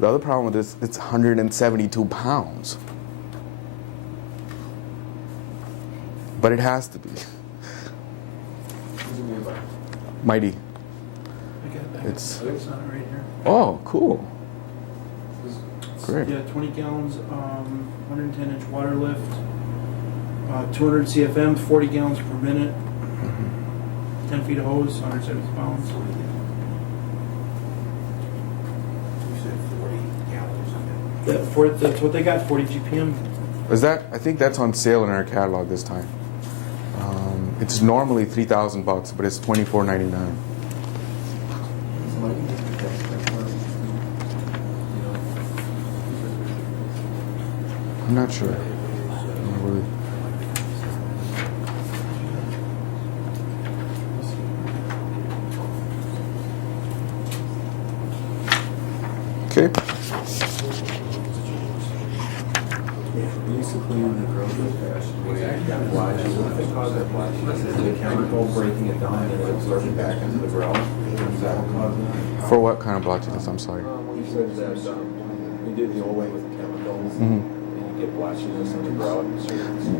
The other problem with this, it's 172 pounds. But it has to be. Mighty. It's It's on it right here. oh, cool. Great. Yeah, 20 gallons, 110-inch water lift, 200 CFM, 40 gallons per minute, 10 feet of hose, 170 pounds. You said 40 gallons. That's what they got, 40 GPM. Is that? I think that's on sale in our catalog this time. It's normally $3,000, but it's $24.99. I'm not sure. Not really. Okay. We used to clean the grout when it got blotches. What if it caused that blotches? Is it a chemical breaking it down and absorbing back into the grout? Is that what caused it? For what kind of blotches? I'm sorry. You said that we did the old way with the chemicals. Mhm. And you get blotchiness in the grout.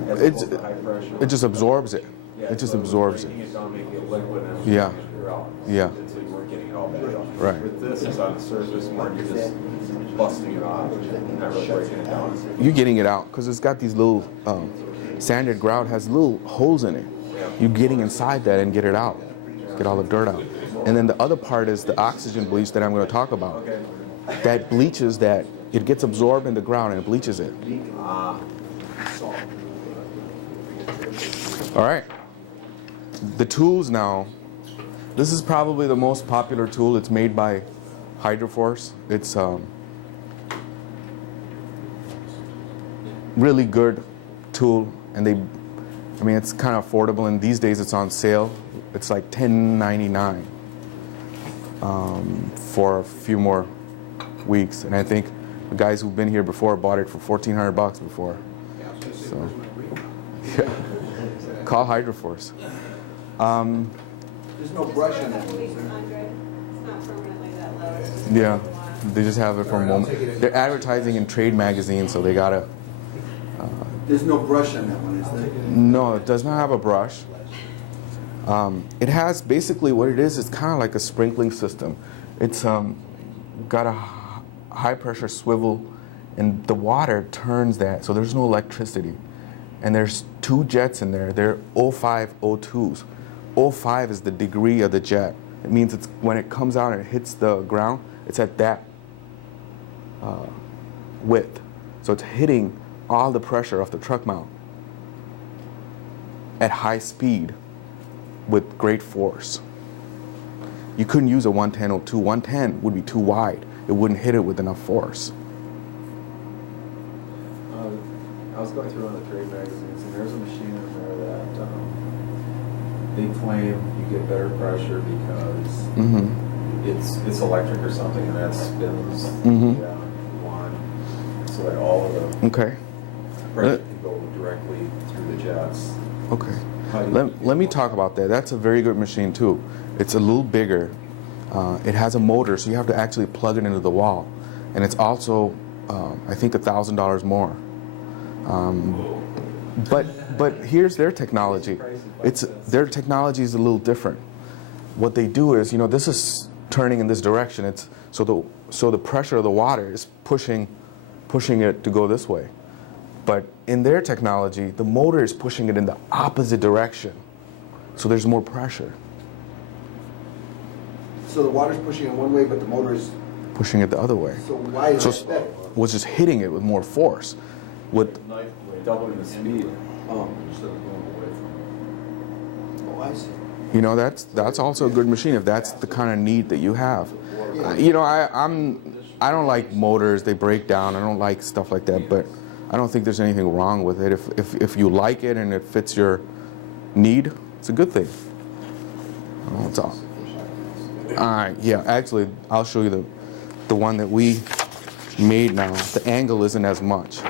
As It's- opposed to high pressure. It just absorbs it. Yeah, It just so absorbs it. breaking it down, making it liquid, and Yeah. pushing it out. Yeah. Until you weren't getting it all back out. Right. With this, it's on the surface more, you're just busting it off, not really breaking it down. You're getting it out because it's got these little sanded grout has little holes in it. You're getting inside that and get it out, get all the dirt out. And then the other part is the oxygen bleach that I'm going to talk about. That bleaches that. It gets absorbed in the ground and it bleaches it. All right. The tools now. This is probably the most popular tool. It's made by Hydroforce. It's really good tool, and it's kind of affordable, and these days it's on sale. It's like $10.99 for a few more weeks, and I think the guys who've been here before bought it for $1,400 before. So, yeah, call Hydroforce. There's no brush on that. Yeah, they just have it for a moment. They're advertising in trade magazines, so they gotta. There's no brush on that one, is there? No, it does not have a brush. It has basically what it is. It's kind of like a sprinkling system. It's got a high pressure swivel, and the water turns that, so there's no electricity. And there's two jets in there. They're 05, 02s. 05 is the degree of the jet. It means it's when it comes out and it hits the ground, it's at that width. So it's hitting all the pressure of the truck mount at high speed with great force. You couldn't use a 110-02. 110 would be too wide. It wouldn't hit it with enough force. I was going through one of the trade magazines, and there's a machine in there that they claim you get better pressure because it's electric or something, and that spins the wand, so that all of the pressure can go directly through the jets. Okay. Let me talk about that. That's a very good machine too. It's a little bigger. It has a motor, so you have to actually plug it into the wall, and it's also I think $1,000 more. But here's their technology. Their technology is a little different. What they do is, this is turning in this direction. It's so the pressure of the water is pushing it to go this way. But in their technology, the motor is pushing it in the opposite direction. So there's more pressure. So the water's pushing it one way, but the motor is Pushing it the other way. So why is that better? Was just hitting it with more force. With Doubling the speed. Instead of going away from it. Oh, I see. that's also a good machine if that's the kind of need that you have. I don't like motors, they break down. I don't like stuff like that, but I don't think there's anything wrong with it. If you like it and it fits your need, it's a good thing. That's all. All right, yeah, actually, I'll show you the one that we made now. The angle isn't as much.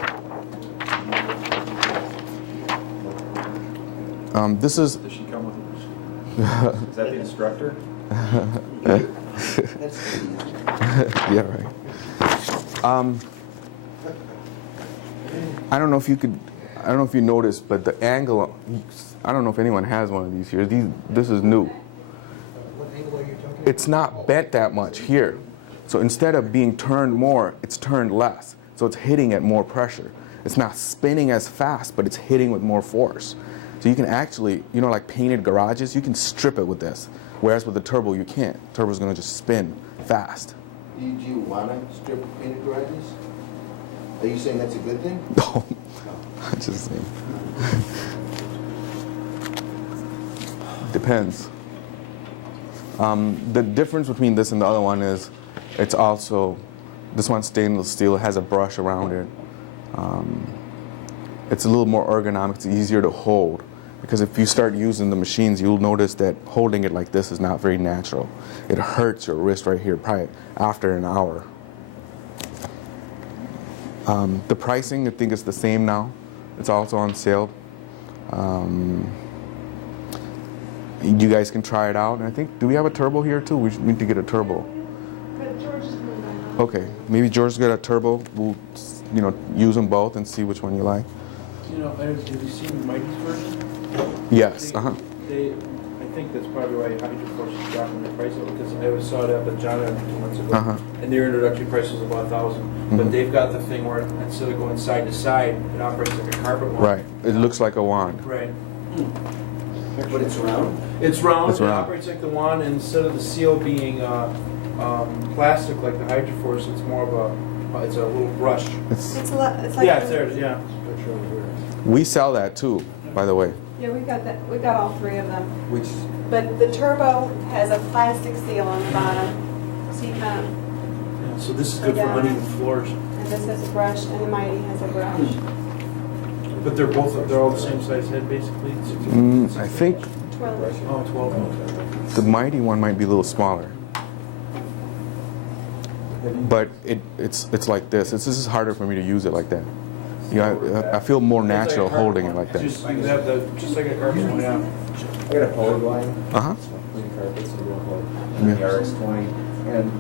This is... Does she come with is that the instructor? Yeah, right. I don't know if you noticed, but the angle, I don't know if anyone has one of these here. This is new. What angle are you talking it's not bent that much here. So instead of being turned more, it's turned less. So it's hitting at more pressure. It's not spinning as fast, but it's hitting with more force. So you can actually, you know, like painted garages, you can strip it with this. Whereas with the turbo, you can't. Turbo's gonna just spin fast. Do you want to strip painted garages? Are you saying that's a good thing? No, I'm just saying. Depends. The difference between this and the other one is it's also, this one's stainless steel, it has a brush around it. It's a little more ergonomic, it's easier to hold. Because if you start using the machines, you'll notice that holding it like this is not very natural. It hurts your wrist right here, probably after an hour. The pricing, I think, is the same now. It's also on sale. You guys can try it out. And I think, do we have a turbo here too? We need to get a turbo. Okay, maybe George's got a turbo. We'll, you know, use them both and see which one you like. You know, have you seen Mighty's version? Yes. I think that's probably why Hydroforce is dropping the price of it, because I saw that with John 2 months ago, and their introductory price was about $1,000. But they've got the thing where instead of going side to side, it operates like a carpet wand. Right. It looks like a wand. Right. But it's round? It's round. It's It round. operates like the wand, and instead of the seal being plastic like the Hydroforce, it's more of a, it's a little brush. It's like. Yeah, it's there. Yeah. We sell that too, by the way. Yeah, we got that. We got all three of them. Which, But the turbo has a plastic seal on the bottom. So you kind of, Yeah, so this is good for uneven floors. and this has a brush, and the Mighty has a brush. But they're all the same size head, basically. I think 12. Oh, 12. the Mighty one might be a little smaller. But it's like this. This is harder for me to use it like that. You know, I feel more natural holding it like that. Just you have just like a carpet one, yeah. I got a power line. Clean carpets, so we'll hold the RX-20. And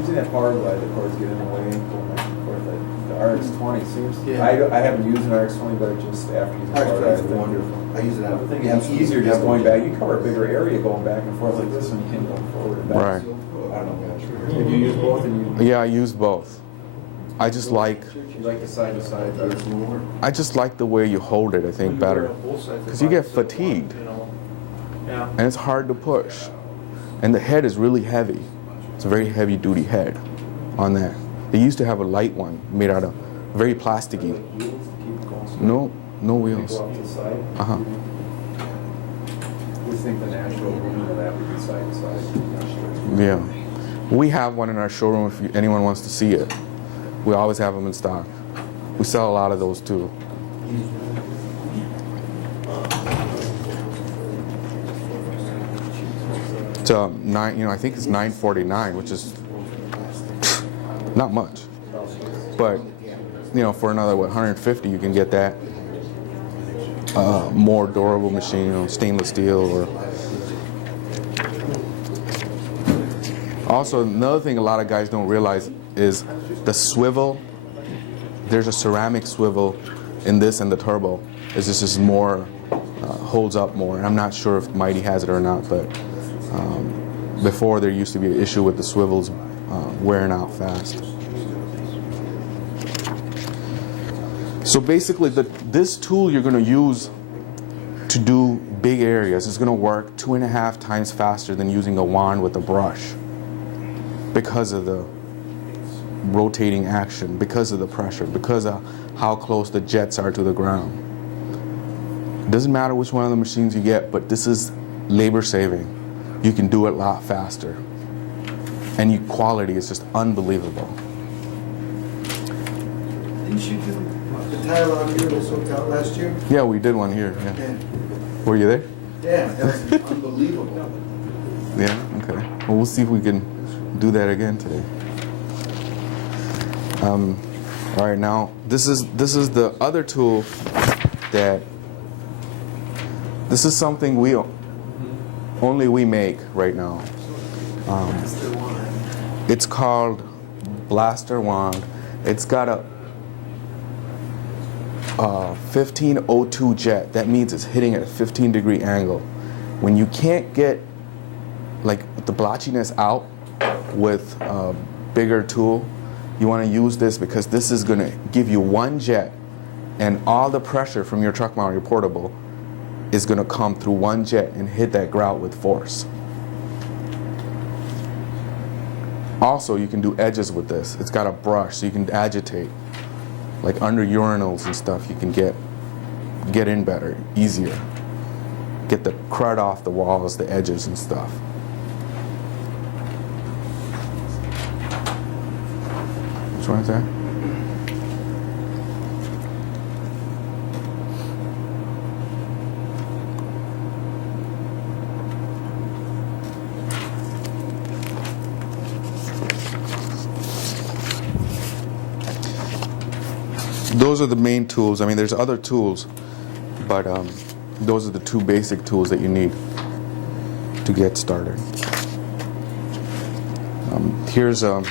using that power line, the cords get in the way, going back and forth. The RX-20 seems, I haven't used an RX-20, but just after using the power line, It's wonderful. I use it out. I think it's easier just going back. You cover a bigger area going back and forth like this, and you can go forward and back. Right. I don't know. If you use both, and you Yeah, I use both. I just like the side to side better. I just like the way you hold it, I think, better. Because you get fatigued. Yeah. And it's hard to push. And the head is really heavy. It's a very heavy duty head on that. They used to have a light one made out of very plasticky. No wheels. Go off to the side. We think the natural movement of that would be side to side. Yeah. We have one in our showroom if anyone wants to see it. We always have them in stock. We sell a lot of those too. It's I think it's $9.49, which is not much. But for another $150, you can get that more durable machine, stainless steel or. Also, another thing a lot of guys don't realize is the swivel. There's a ceramic swivel in this and the turbo. It's just more, holds up more. And I'm not sure if Mighty has it or not, but before there used to be an issue with the swivels wearing out fast. So basically, this tool you're going to use to do big areas is going to work 2.5 times faster than using a wand with a brush, because of the rotating action, because of the pressure, because of how close the jets are to the ground. It doesn't matter which one of the machines you get, but this is labor saving. You can do it a lot faster. And your quality is just unbelievable. Didn't you do the tile out here in this hotel last year? Yeah, we did one here. Yeah. Yeah. Were you there? Yeah, that was unbelievable. Yeah, okay. Well, we'll see if we can do that again today. All right, now this is the other tool that this is something only we make right now. It's called Blaster Wand. It's got a 1502 jet. That means it's hitting at a 15-degree angle. When you can't get like the blotchiness out with a bigger tool, you want to use this because this is going to give you one jet, and all the pressure from your truck mount, your portable, is going to come through one jet and hit that grout with force. Also, you can do edges with this. It's got a brush, so you can agitate. Like under urinals and stuff, you can get in better, easier. Get the crud off the walls, the edges and stuff. Which one is that? Those are the main tools. I mean, there's other tools, but those are the two basic tools that you need to get started. Here's a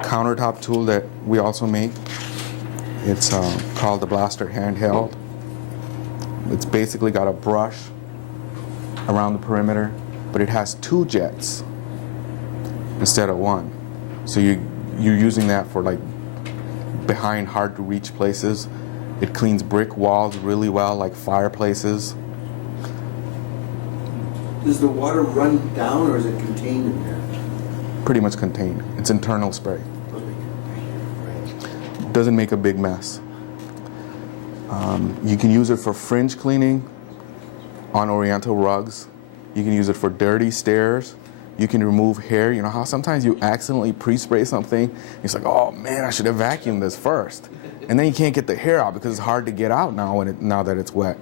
countertop tool that we also make. It's called the Blaster handheld. It's basically got a brush around the perimeter, but it has two jets instead of one. So you're using that for like behind hard to reach places. It cleans brick walls really well, like fireplaces. Does the water run down or is it contained in there? Pretty much contained. It's internal spray. Doesn't make a big mess. You can use it for fringe cleaning on oriental rugs. You can use it for dirty stairs. You can remove hair. You know how sometimes you accidentally pre-spray something, it's like, oh man, I should have vacuumed this first. And then you can't get the hair out because it's hard to get out now that it's wet.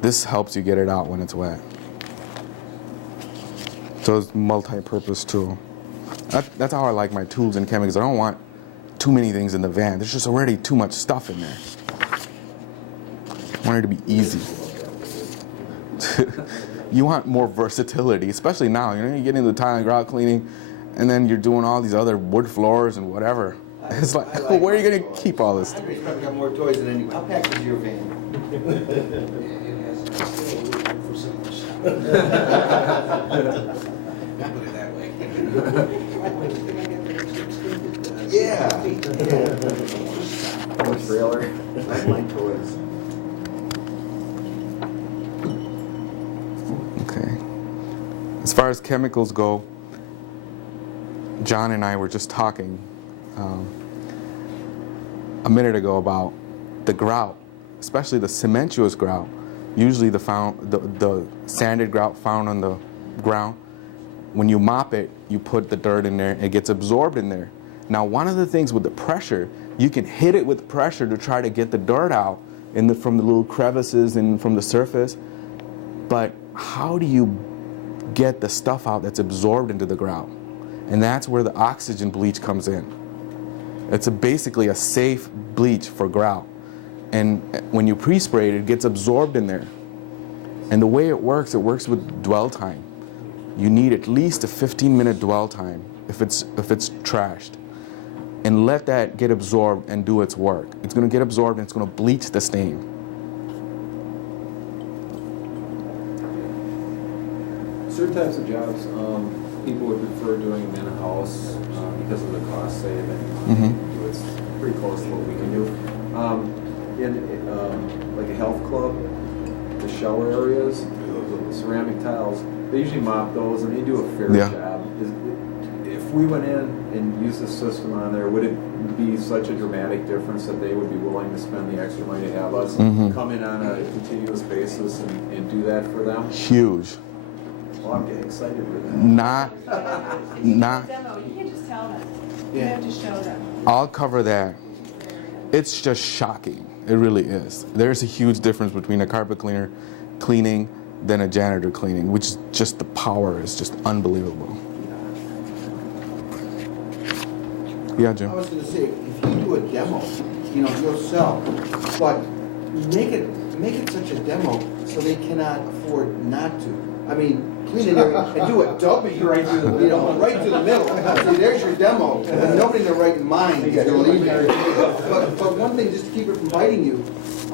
This helps you get it out when it's wet. So it's a multi-purpose tool. That's how I like my tools and chemicals. I don't want too many things in the van. There's just already too much stuff in there. I want it to be easy. You want more versatility, especially now. You know, you get into tile and grout cleaning, and then you're doing all these other wood floors and whatever. It's like, where are you going to keep all this? I've probably got more toys than anyone. How packed is your van? Put it that way. Yeah. More trailer. I like toys. Okay. As far as chemicals go, John and I were just talking a minute ago about the grout, especially the cementous grout. Usually the sanded grout found on the ground. When you mop it, you put the dirt in there, it gets absorbed in there. Now, one of the things with the pressure, you can hit it with pressure to try to get the dirt out from the little crevices and from the surface. But how do you get the stuff out that's absorbed into the grout? And that's where the oxygen bleach comes in. It's basically a safe bleach for grout. And when you pre-spray it, it gets absorbed in there. And the way it works with dwell time. You need at least a 15-minute dwell time if it's trashed. And let that get absorbed and do its work. It's going to get absorbed and it's going to bleach the stain. Certain types of jobs, people would prefer doing them in-house because of the cost saving. It's pretty close to what we can do. Like a health club, the shower areas, the ceramic tiles, they usually mop those and they do a fair job. If we went in and used the system on there, would it be such a dramatic difference that they would be willing to spend the extra money to have us come in on a continuous basis and do that for them? Huge. Well, I'm getting excited with that. Not. Demo. You can't just tell them. You have to show them. I'll cover that. It's just shocking. It really is. There's a huge difference between a carpet cleaner cleaning than a janitor cleaning, which is just the power is just unbelievable. Yeah, Jim. I was going to say, if you do a demo, yourself, but make it such a demo so they cannot afford not to. I mean, clean it and do a W right through the middle. See, there's your demo, and nobody in their right mind is going to leave it. But one thing, just to keep it from biting you,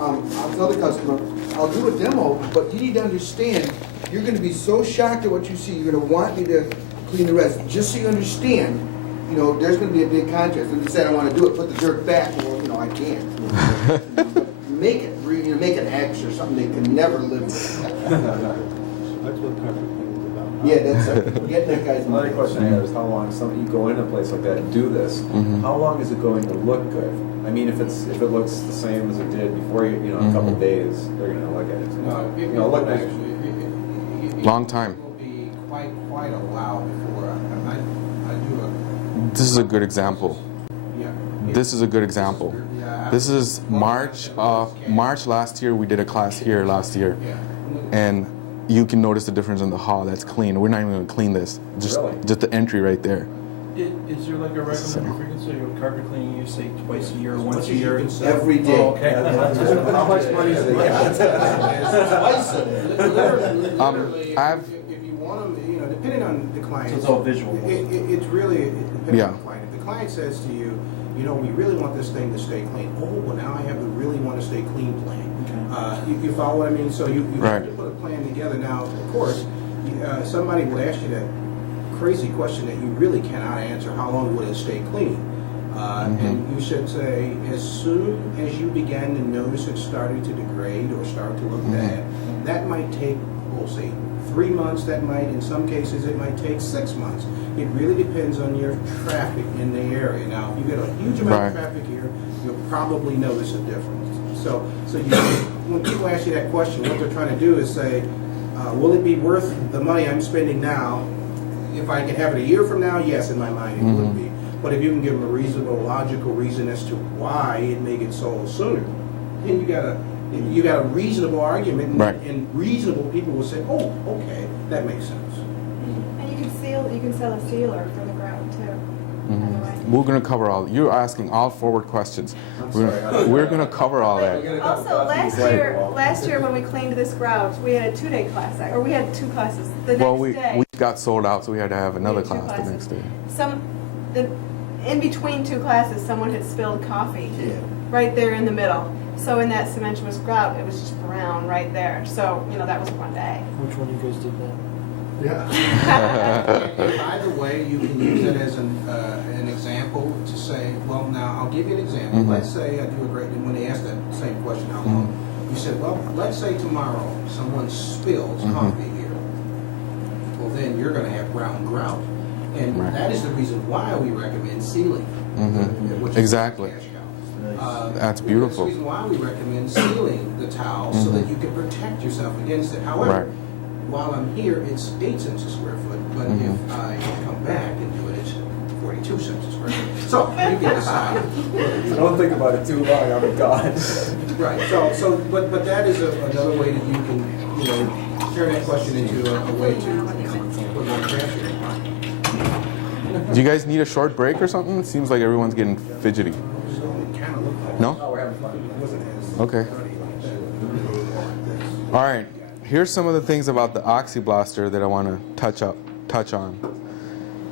I'll tell the customer, I'll do a demo, but you need to understand, you're going to be so shocked at what you see. You're going to want me to clean the rest. Just so you understand, you know, there's gonna be a big contrast. If you say, I don't wanna do it, put the dirt back, well, you know, I can't. But make it, make an X or something they can never live with. That's what carpet cleaning is about. Yeah, that's, getting that guy's Another money. question I have is how long, you go in a place like that and do this, how long is it going to look good? I mean, if it looks the same as it did before, you know, a couple days, they're gonna look at it. You know, look nice. Long time. It will be quite a while before I do a. This is a good example. Yeah. This is a good example. This is March last year. We did a class here last year, Yeah. and you can notice the difference in the hall. That's clean. We're not even going to clean this. Just the entry right there. Is there like a recommended frequency of carpet cleaning, you say twice a year, once a year? Every day. Oh, okay. How much money do they got? Twice a day. Literally, I've- if you want them, you know, depending on the client. So it's all visual. It's really depending Yeah. on the client. If the client says to you, you know, we really want this thing to stay clean. Oh, well, now I have the really want to stay clean plan. You follow what I mean? So you Right. have to put a plan together. Now, of course, somebody would ask you that crazy question that you really cannot answer. How long will it stay clean? And you should say, as soon as you began to notice it started to degrade or start to look bad, that might take, we'll say, 3 months. That might, in some cases, it might take 6 months. It really depends on your traffic in the area. Now, if you get a huge amount of traffic here, you'll probably notice a difference. So when people ask you that question, what they're trying to do is say, will it be worth the money I'm spending now? If I can have it a year from now, yes, in my mind it would be. But if you can give them a reasonable, logical reason as to why it may get sold sooner, then you got a reasonable argument, and reasonable people will say, oh, okay, that makes sense. And you can sell a sealer for the grout too, by the way. We're going to cover all. You're asking all forward questions. We're going to cover all that. Also, last year when we cleaned this grout, we had a 2-day class, or we had 2 classes. The next day, we got sold out, so we had to have another we had 2 class the next day. In between 2 classes, someone had spilled coffee right there in the middle. So in that cementous grout, it was just brown right there. So, you know, that was 1 day. Which one of you guys did that? Either way, you can use it as an example to say, well, now I'll give you an example. Let's say I do a great, and when they ask that same question, how long? You said, well, let's say tomorrow someone spills coffee here. Well, then you're going to have brown grout. And that is the reason why we recommend sealing. Which is Exactly. cash cow. That's beautiful. That's the reason why we recommend sealing the towel so that you can protect yourself against it. However, while I'm here, it's 8 cents a square foot, but if I come back and do it, it's 42 cents a square foot. So you can decide. Don't think about it too long, I'm gone. Right. But that is another way that you can, you know, turn that question into a way to put more pressure. Do you guys need a short break or something? It seems like everyone's getting fidgety. No? Oh, we're having fun. It wasn't as Okay. All right. Here's some of the things about the Oxy Blaster that I want to touch on.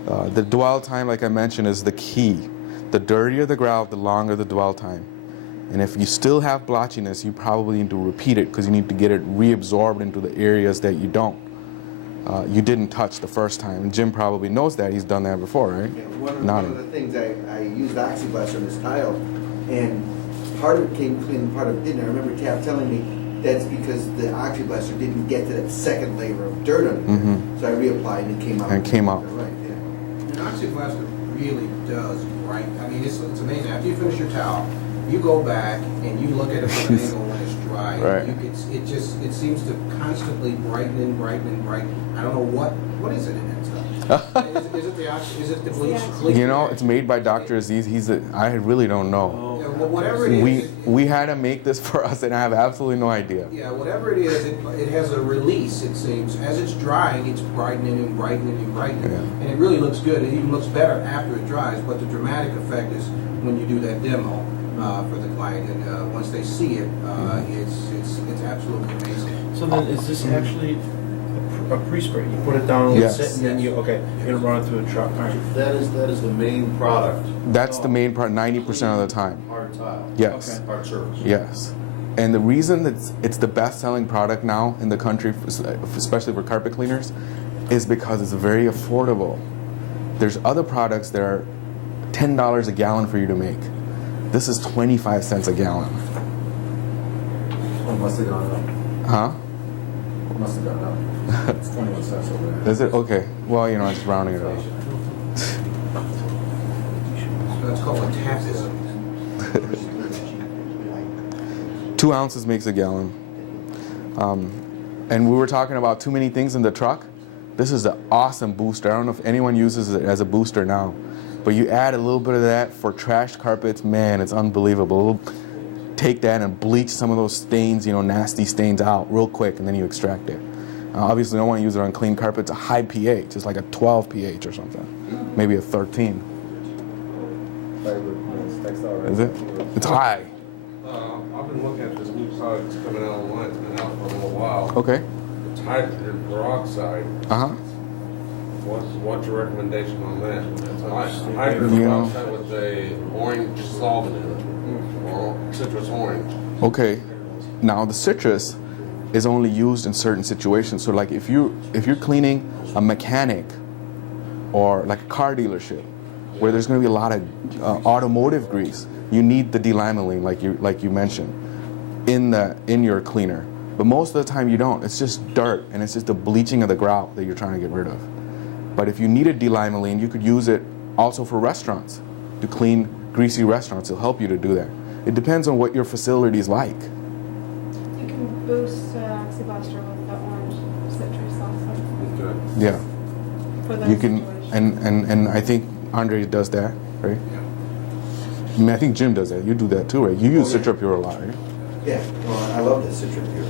The dwell time, like I mentioned, is the key. The dirtier the grout, the longer the dwell time. And if you still have blotchiness, you probably need to repeat it because you need to get it reabsorbed into the areas that you didn't touch the first time. And Jim probably knows that. He's done that before, right? Yeah, one of the things I used Oxy Blaster on this tile, and part of it came clean and part of it didn't. I remember Tab telling me that's because the Oxy Blaster didn't get to that second layer of dirt under there. So I reapplied and it came out. And it came out. Right, yeah. An Oxy Blaster really does bright. I mean, it's amazing. After you finish your towel, you go back and you look at it from an angle when it's dry. Right. It seems to constantly brighten and brighten and brighten. I don't know what is it in that stuff. is it the Oxy? Is it the bleach? You know, it's made by Dr. Aziz. I really don't know. Yeah, well, whatever it is. We had him make this for us, and I have absolutely no idea. Yeah, whatever it is, it has a release, it seems. As it's drying, it's brightening and brightening and brightening. Yeah. And it really looks good. It even looks better after it dries, but the dramatic effect is when you do that demo for the client. And once they see it, it's absolutely amazing. So then is this actually a pre-spray? You put it down and let it sit, and then you're going to run it through a truck. All right. That is the main product. That's the main part 90% of the time. Hard tile. Yes. Okay. Hard surface. Yes. And the reason that it's the best-selling product now in the country, especially for carpet cleaners, is because it's very affordable. There's other products that are $10 a gallon for you to make. This is 25 cents a gallon. Oh, must have gone up. Huh? Must have gone up. It's 21 cents over there. Is it? Okay. Well, you know, I'm just rounding it up. That's called a tapism. 2 ounces makes a gallon. And we were talking about too many things in the truck. This is an awesome booster. I don't know if anyone uses it as a booster now, but you add a little bit of that for trash carpets, man, it's unbelievable. It'll take that and bleach some of those stains, you know, nasty stains out real quick, and then you extract it. Obviously, don't want to use it on clean carpets. A high pH, it's like a 12 pH or something, maybe a 13. Is it? It's high. I've been looking at this new product that's coming out online. It's been out for a little while. Okay. It's hydrogen peroxide. What's your recommendation on that? It's hydrogen peroxide with a orange solvent in it, or citrus orange. Okay. Now the citrus is only used in certain situations. So like if you're cleaning a mechanic or like a car dealership where there's going to be a lot of automotive grease, you need the delimonene, like you mentioned, in your cleaner. But most of the time you don't. It's just dirt, and it's just the bleaching of the grout that you're trying to get rid of. But if you needed delimonene, you could use it also for restaurants, to clean greasy restaurants. It'll help you to do that. It depends on what your facility is like. You can boost Oxy Blaster with the orange citrus also. Okay. Yeah. For those You can, situations. and I think Andre does that, right? I mean, I think Jim does that. You do that too, right? You use CitraPure a lot, right? Yeah, well, I love the CitraPure.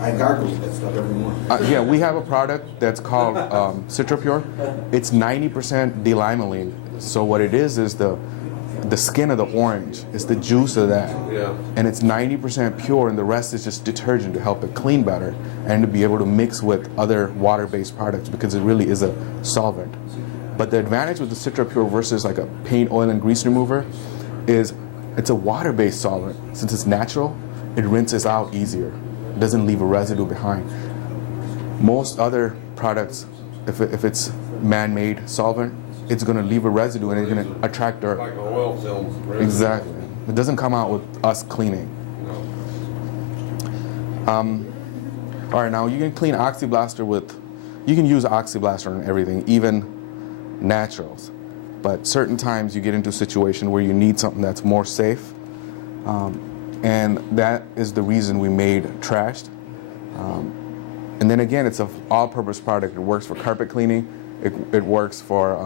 I gargle with that stuff every morning. Yeah, we have a product that's called CitraPure. It's 90% delimonene. So what it is the skin of the orange. It's the juice of that. Yeah. And it's 90% pure, and the rest is just detergent to help it clean better and to be able to mix with other water-based products, because it really is a solvent. But the advantage with the CitraPure versus like a paint, oil, and grease remover is it's a water-based solvent. Since it's natural, it rinses out easier. It doesn't leave a residue behind. Most other products, if it's man-made solvent, it's going to leave a residue and it's going to attract dirt. Like an oil film. Right? Exactly. It doesn't come out with us cleaning. No. All right, now you can clean Oxy Blaster you can use Oxy Blaster on everything, even naturals. But certain times you get into a situation where you need something that's more safe. And that is the reason we made Trashed. And then again, it's an all-purpose product. It works for carpet cleaning. It works for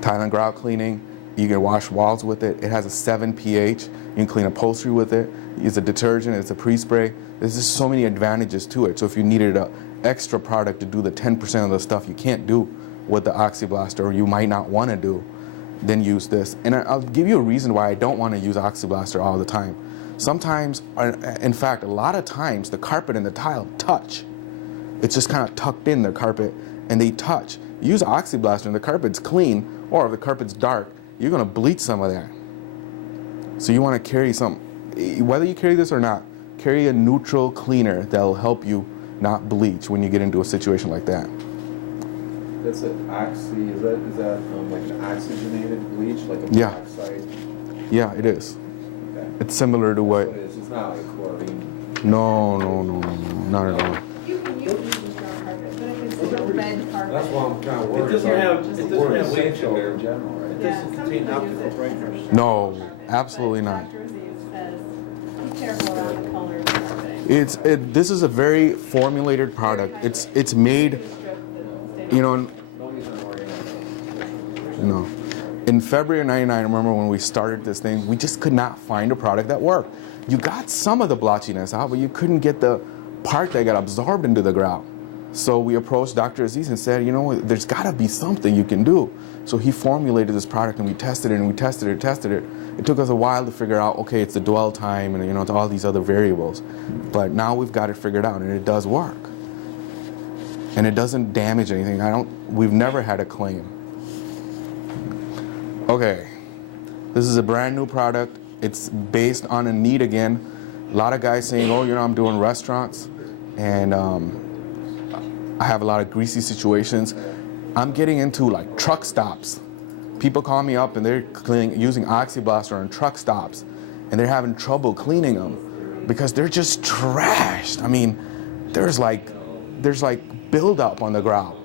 Tile and Grout Cleaning. You can wash walls with it. It has a 7 pH. You can clean upholstery with it. It's a detergent. It's a pre-spray. There's just so many advantages to it. So if you needed an extra product to do the 10% of the stuff you can't do with the Oxy Blaster, or you might not want to do, then use this. And I'll give you a reason why I don't want to use Oxy Blaster all the time. Sometimes, in fact, a lot of times, the carpet and the tile touch. It's just kind of tucked in the carpet, and they touch. Use Oxy Blaster and the carpet's clean, or if the carpet's dark, you're going to bleach some of that. So you want to carry some, whether you carry this or not, carry a neutral cleaner that'll help you not bleach when you get into a situation like that. That's an oxy, is that like an oxygenated bleach, like a Yeah. peroxide? Yeah, it is. Okay. It's similar to what. That's what it is. It's not like chlorine. No, not at all. You can use it on carpet, but if it's a red carpet. That's why I'm kind of worried. It doesn't have bleach in there. In general, right? It Yeah, doesn't some contain people use optical it for breakers. sure. No, absolutely not. Dr. Aziz says, be careful around the color of the carpet. This is a very formulated product. It's made, you know, Nobody's not organized. no. In February of '99, I remember when we started this thing, we just could not find a product that worked. You got some of the blotchiness out, but you couldn't get the part that got absorbed into the grout. So we approached Dr. Aziz and said, you know, there's got to be something you can do. So he formulated this product, and we tested it, and we tested it. It took us a while to figure out, okay, it's the dwell time, and it's all these other variables. But now we've got it figured out, and it does work. And it doesn't damage anything. We've never had a claim. Okay, this is a brand new product. It's based on a need again. A lot of guys saying, oh, I'm doing restaurants, and I have a lot of greasy situations. I'm getting into like truck stops. People call me up and they're using Oxy Blaster on truck stops, and they're having trouble cleaning them because they're just trashed. I mean, there's like buildup on the grout,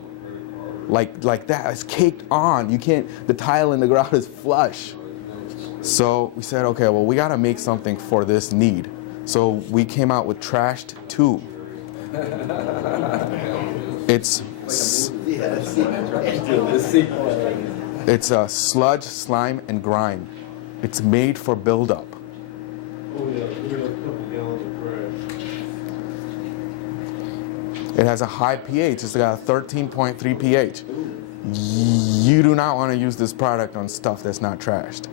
like that. It's caked on. You can't. The tile in the grout is flush. So we said, okay, well, we got to make something for this need. So we came out with Trashed 2. It's a sludge, slime, and grime. It's made for buildup. Oh yeah, we're like a couple gallons of trash. It has a high pH. It's got a 13.3 pH. You do not want to use this product on stuff that's not trashed.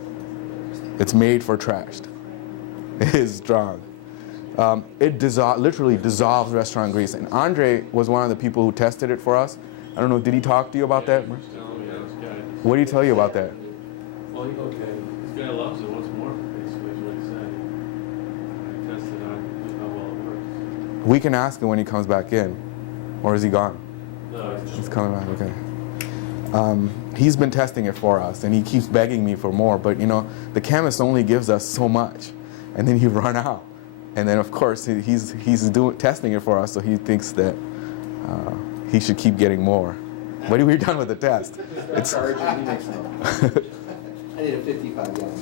It's made for trashed. It is strong. It literally dissolves restaurant grease. And Andre was one of the people who tested it for us. I don't know, did he talk to you about that? What did he tell you about that? Well, okay, this guy loves it. What's more, basically, is what he said. I tested out how well it works. We can ask him when he comes back in. Or is he gone? No, He's coming back, okay. He's been testing it for us, and he keeps begging me for more. But, you know, the chemist only gives us so much, and then you run out. And then, of course, he's testing it for us, so he thinks that he should keep getting more. But we're done with the test. It's I need a 55 gallon.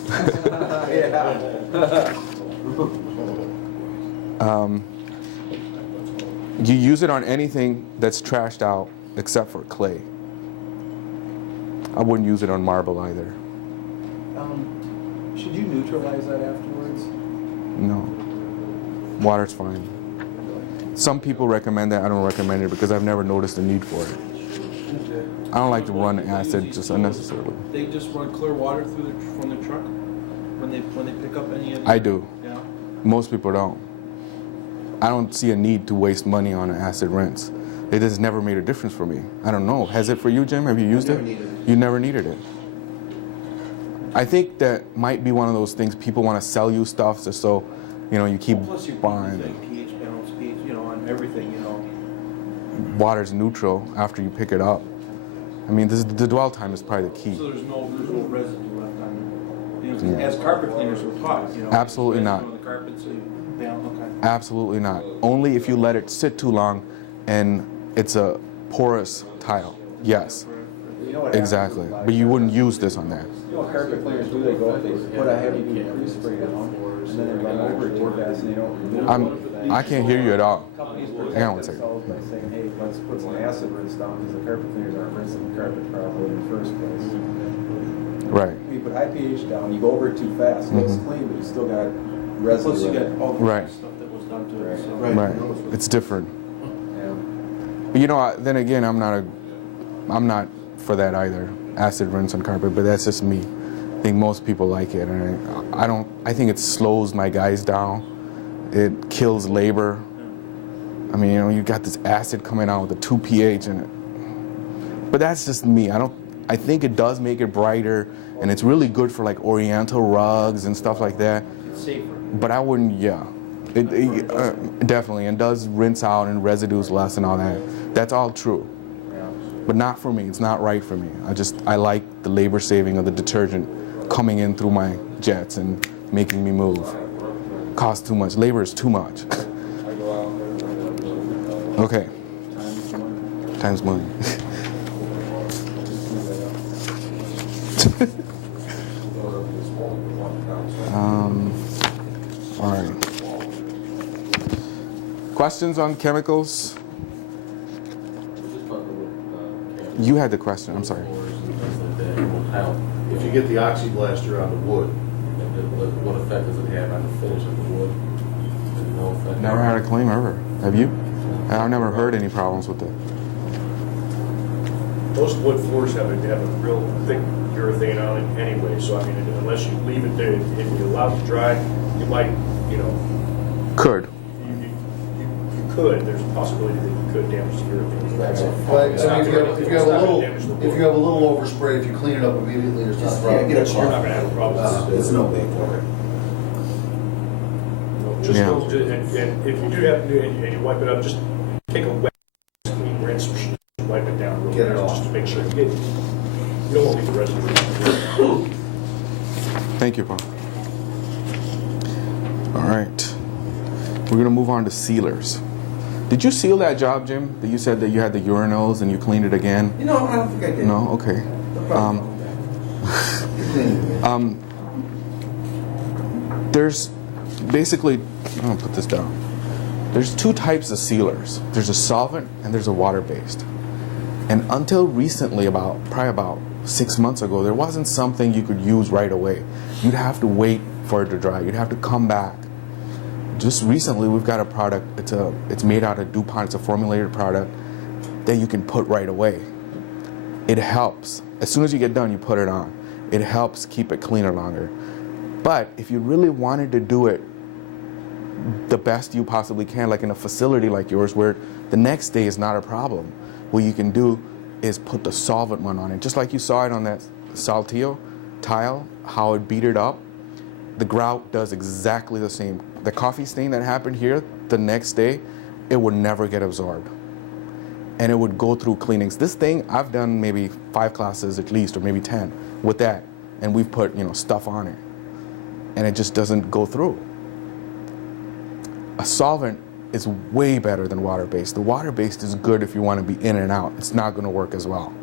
You use it on anything that's trashed out except for clay. I wouldn't use it on marble either. Should you neutralize that afterwards? No. Water's fine. Some people recommend that. I don't recommend it because I've never noticed the need for it. I don't like to run acid just unnecessarily. They just run clear water from the truck when they pick up any of the... I do. Yeah. Most people don't. I don't see a need to waste money on an acid rinse. It has never made a difference for me. I don't know. Has it for you, Jim? Have you used it? You never needed it. I think that might be one of those things people want to sell you stuff just so, you know, you keep buying it. pH balance, pH, you know, on everything, you know. Water's neutral after you pick it up. I mean, the dwell time is probably the key. So there's no residue left on it. You know, as carpet cleaners we're taught, you know. Absolutely not. On the carpet, so you down, okay. Absolutely not. Only if you let it sit too long and it's a porous tile. Yes. You know what Exactly. But you wouldn't use this on that. You know what carpet cleaners do? They go, they put a heavy duty pre-spray down, and then they run over it too fast, and they don't remove it. I can't hear you at all. Companies Hang on one second. themselves by saying, hey, let's put some acid rinse down, because the carpet cleaners aren't rinsing the carpet properly in the first place. Right. You put high pH down, you go over it too fast, it looks clean, but you still got residue. Plus you in got it. all the Right. stuff that was done to it, so. Right. It's different. Yeah. But you know, then again, I'm not for that either. Acid rinse on carpet, but that's just me. I think most people like it, and I think it slows my guys down. It kills labor. I mean, you know, you got this acid coming out with a 2 pH in it. But that's just me. I think it does make it brighter, and it's really good for like oriental rugs and stuff like that. It's safer. But I wouldn't, yeah. It definitely, and does rinse out and residues less and all that. That's all true. But not for me. It's not right for me. I like the labor saving of the detergent coming in through my jets and making me move. Costs too much. Labor is too much. Okay. Time's money. All right. Questions on chemicals? You had the question. I'm sorry. If you get the Oxy Blaster on the wood, What effect does it have on the finish of the wood? No effect. Never had a claim ever. Have you? I've never heard any problems with it. Most wood floors have a real thick urethane on it anyway, so I mean, unless you leave it there and you allow it to dry, you might, you know, Could. you could, there's a possibility that you could damage the urethane. But It's if not you gonna- have it's a not gonna little, damage the if wood. you have a little overspray, if you clean it up immediately, there's not a problem. You're not gonna have a problem. It's no big for it. Just Yeah. go, and if you do have to do it and you wipe it up, just take a wet, clean rinse, You don't want to leave the rest of it. Thank you, Paul. All right. We're going to move on to sealers. Did you seal that job, Jim? That you said that you had the urinals and you cleaned it again? You know, I don't think I did. No? Okay. There's basically, I'm going to put this down. There's two types of sealers. There's a solvent and there's a water-based. And until recently, probably about 6 months ago, there wasn't something you could use right away. You'd have to wait for it to dry. You'd have to come back. Just recently, we've got a product. It's made out of DuPont. It's a formulated product that you can put right away. It helps. As soon as you get done, you put it on. It helps keep it cleaner longer. But if you really wanted to do it the best you possibly can, like in a facility like yours where the next day is not a problem, what you can do is put the solvent one on it. Just like you saw it on that Saltillo tile, how it beat it up, the grout does exactly the same. The coffee stain that happened here, the next day, it would never get absorbed. And it would go through cleanings. This thing, I've done maybe 5 classes at least, or maybe 10 with that. And we've put, stuff on it. And it just doesn't go through. A solvent is way better than water-based. The water-based is good if you want to be in and out. It's not going to work as well.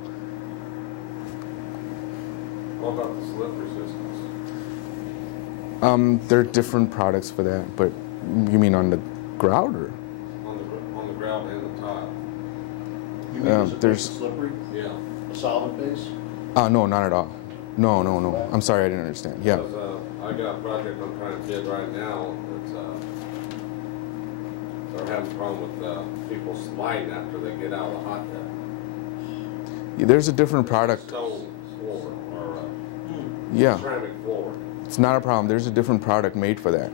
What about the slip resistance? There are different products for that, but you mean on the grout or? On the grout and the tile. You mean is it there's slippery? Yeah. A solvent base? No, not at all. No. I'm sorry, I didn't understand. Yeah. Because I got a project I'm trying to bid right now. It's they're having a problem with people sliding after they get out of the hot tub. Yeah, there's a different product. Stone floor or Yeah. ceramic floor. It's not a problem. There's a different product made for that.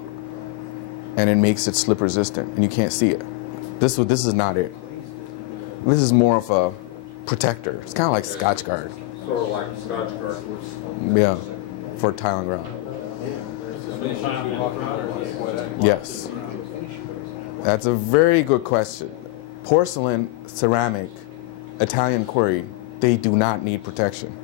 And it makes it slip resistant, and you can't see it. This is not it. This is more of a protector. It's kind of like Scotch Guard. Sort of like Scotch Guard. Yeah, for tile and grout. Yes. That's a very good question. Porcelain, ceramic, Italian quarry, they do not need protection.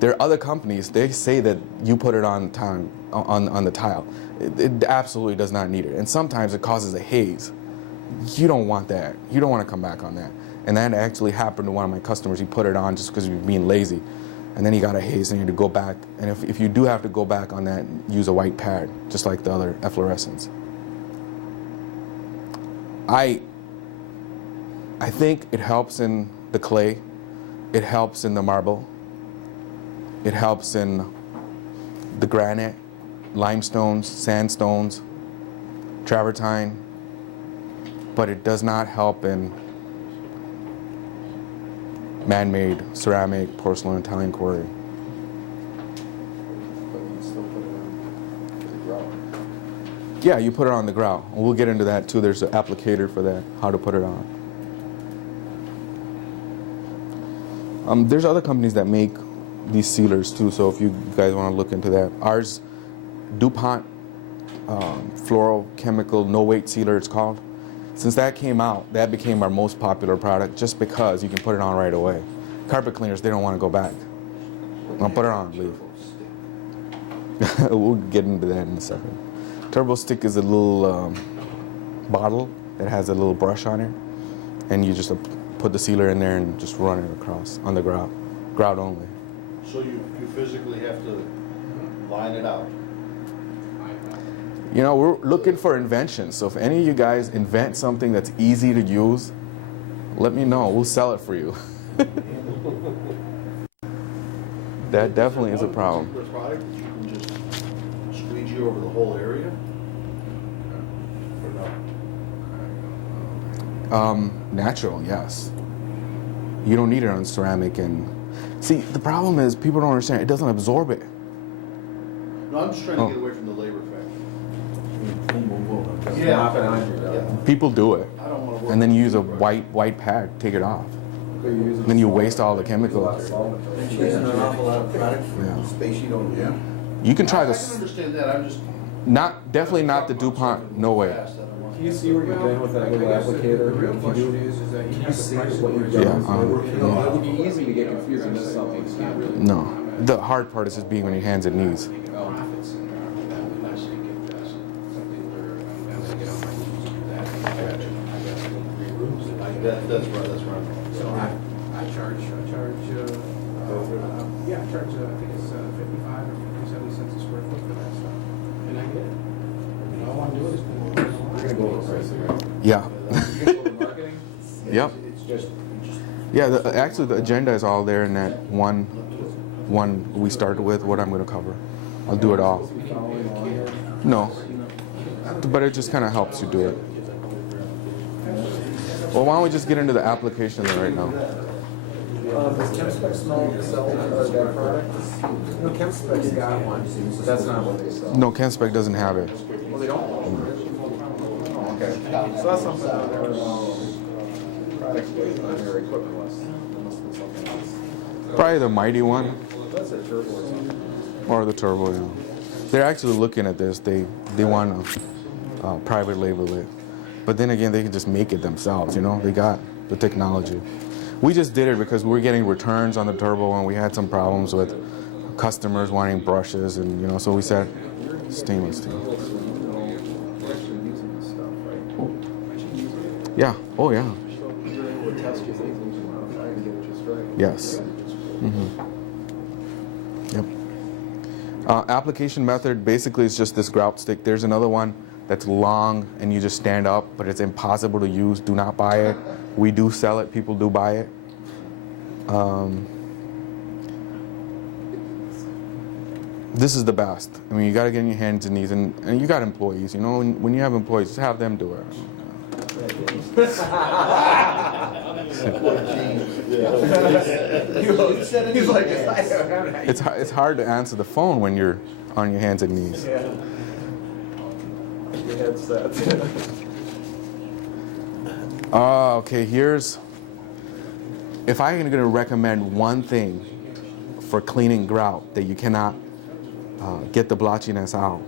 There are other companies, they say that you put it on the tile. It absolutely does not need it. And sometimes it causes a haze. You don't want that. You don't want to come back on that. And that actually happened to one of my customers. He put it on just because he was being lazy. And then he got a haze and he had to go back. And if you do have to go back on that, use a white pad, just like the other Efflorescence. I think it helps in the clay. It helps in the marble. It helps in the granite, limestones, sandstones, travertine. But it does not help in man-made ceramic, porcelain, Italian quarry. But you still put it on the grout. Yeah, you put it on the grout. We'll get into that too. There's an applicator for that, how to put it on. There's other companies that make these sealers too, so if you guys want to look into that. Ours, DuPont fluorochemical no-weight sealer, it's called. Since that came out, that became our most popular product just because you can put it on right away. Carpet cleaners, they don't want to go back. I'll put it on, leave. We'll get into that in a second. Turbo stick is a little bottle that has a little brush on it, and you just put the sealer in there and just run it across on the grout only. So you physically have to line it out? We're looking for inventions, so if any of you guys invent something that's easy to use, let me know. We'll sell it for you. That definitely is a problem. Is there one particular product that you can just squeegee over the whole area? Or no? Natural, yes. You don't need it on ceramic. And see, the problem is people don't understand. It doesn't absorb it. No, I'm just trying to get away from the labor factor. Boom, boom, boom. Just Yeah. Mop it on your People do it, I don't want to work. and then you use a white pad, take it off. Then you waste all the chemicals. Using an awful lot of product Yeah. for space you don't need. You can try I can this. understand that, I'm just. Definitely not the DuPont. No way. Fast, I don't want Can you see where you've been with that little applicator? The real Can question you- is that you Can you have see the price what of you've the done? Yeah, It would be easy to get confused and miss something. You can't really. No. The hard part is just being on your hands and knees. profits in there. I'm actually get something where I'm gonna get on my knees to do that. I got 3 rooms. That's right. So I charge, I think it's 55 or 57 cents a square foot for that stuff. And I get it. And all I'm doing is putting it on. We're gonna go over pricing, right? Yeah. You can go over marketing? Yep. It's just. Yeah, actually the agenda is all there in that one we started with, what I'm going to cover. I'll do it all. No. But it just kind of helps you do it. Well, why don't we just get into the application then right now? Does ChemSpec sell that product? No, ChemSpec's got one, but that's not what they sell. No, ChemSpec doesn't have it. Well, they don't? Oh, okay. So that's something on their product list, on their equipment list. That must have been something else. Probably the Mighty one That's a turbo or something. or the Turbo. Yeah. They're actually looking at this. They want to private label it. But then again, they can just make it themselves, you know? They got the technology. We just did it because we're getting returns on the Turbo and we had some problems with customers wanting brushes and, you know, so we said stainless steel. You're actually using this stuff, right? Yeah. Oh, yeah. You're able to test your things and modify and get it just right. Yes. Yep. Application method basically is just this grout stick. There's another one that's long and you just stand up, but it's impossible to use. Do not buy it. We do sell it. People do buy it. This is the best. I mean, you got to get in your hands and knees, and you got employees. You know, when you have employees, just have them do it. He's like, It's hard to answer the phone when you're on your hands and knees. yeah. Your headset. Okay, if I'm going to recommend one thing for cleaning grout that you cannot get the blotchiness out,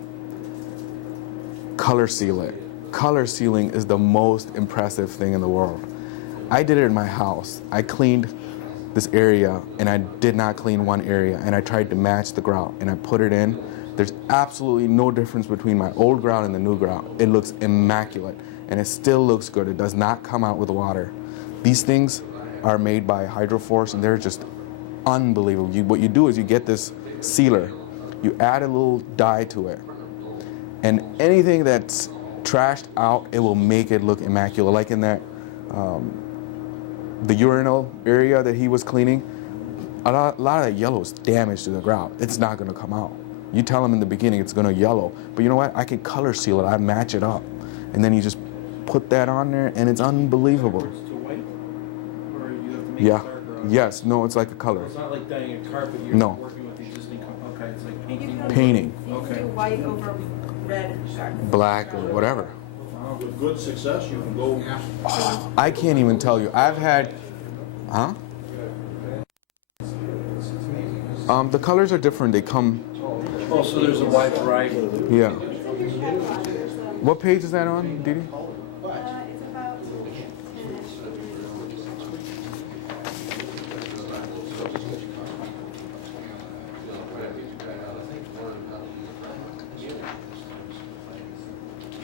color seal it. Color sealing is the most impressive thing in the world. I did it in my house. I cleaned this area and I did not clean one area and I tried to match the grout and I put it in. There's absolutely no difference between my old grout and the new grout. It looks immaculate and it still looks good. It does not come out with water. These things are made by Hydroforce and they're just unbelievable. What you do is you get this sealer, you add a little dye to it, and anything that's trashed out, it will make it look immaculate. Like in that, the urinal area that he was cleaning, a lot of that yellow is damage to the grout. It's not gonna come out. You tell him in the beginning it's gonna yellow, but you know what? I can color seal it, I match it up. And then you just put that on there and it's unbelievable. It's to white? Or you have to make Yeah, it darker? yes, no, it's like a color. It's not like dyeing a carpet, you're No. working with the existing, okay, it's like You painting. can- Painting, You can Okay. do white over red, dark. black or whatever. With good success, you can go. I can't even tell you. I've had, huh? The colors are different. They come, Oh, so there's a wide variety. yeah. It's in your catalog. There's a, What page is that on, Didi? it's about 10-ish.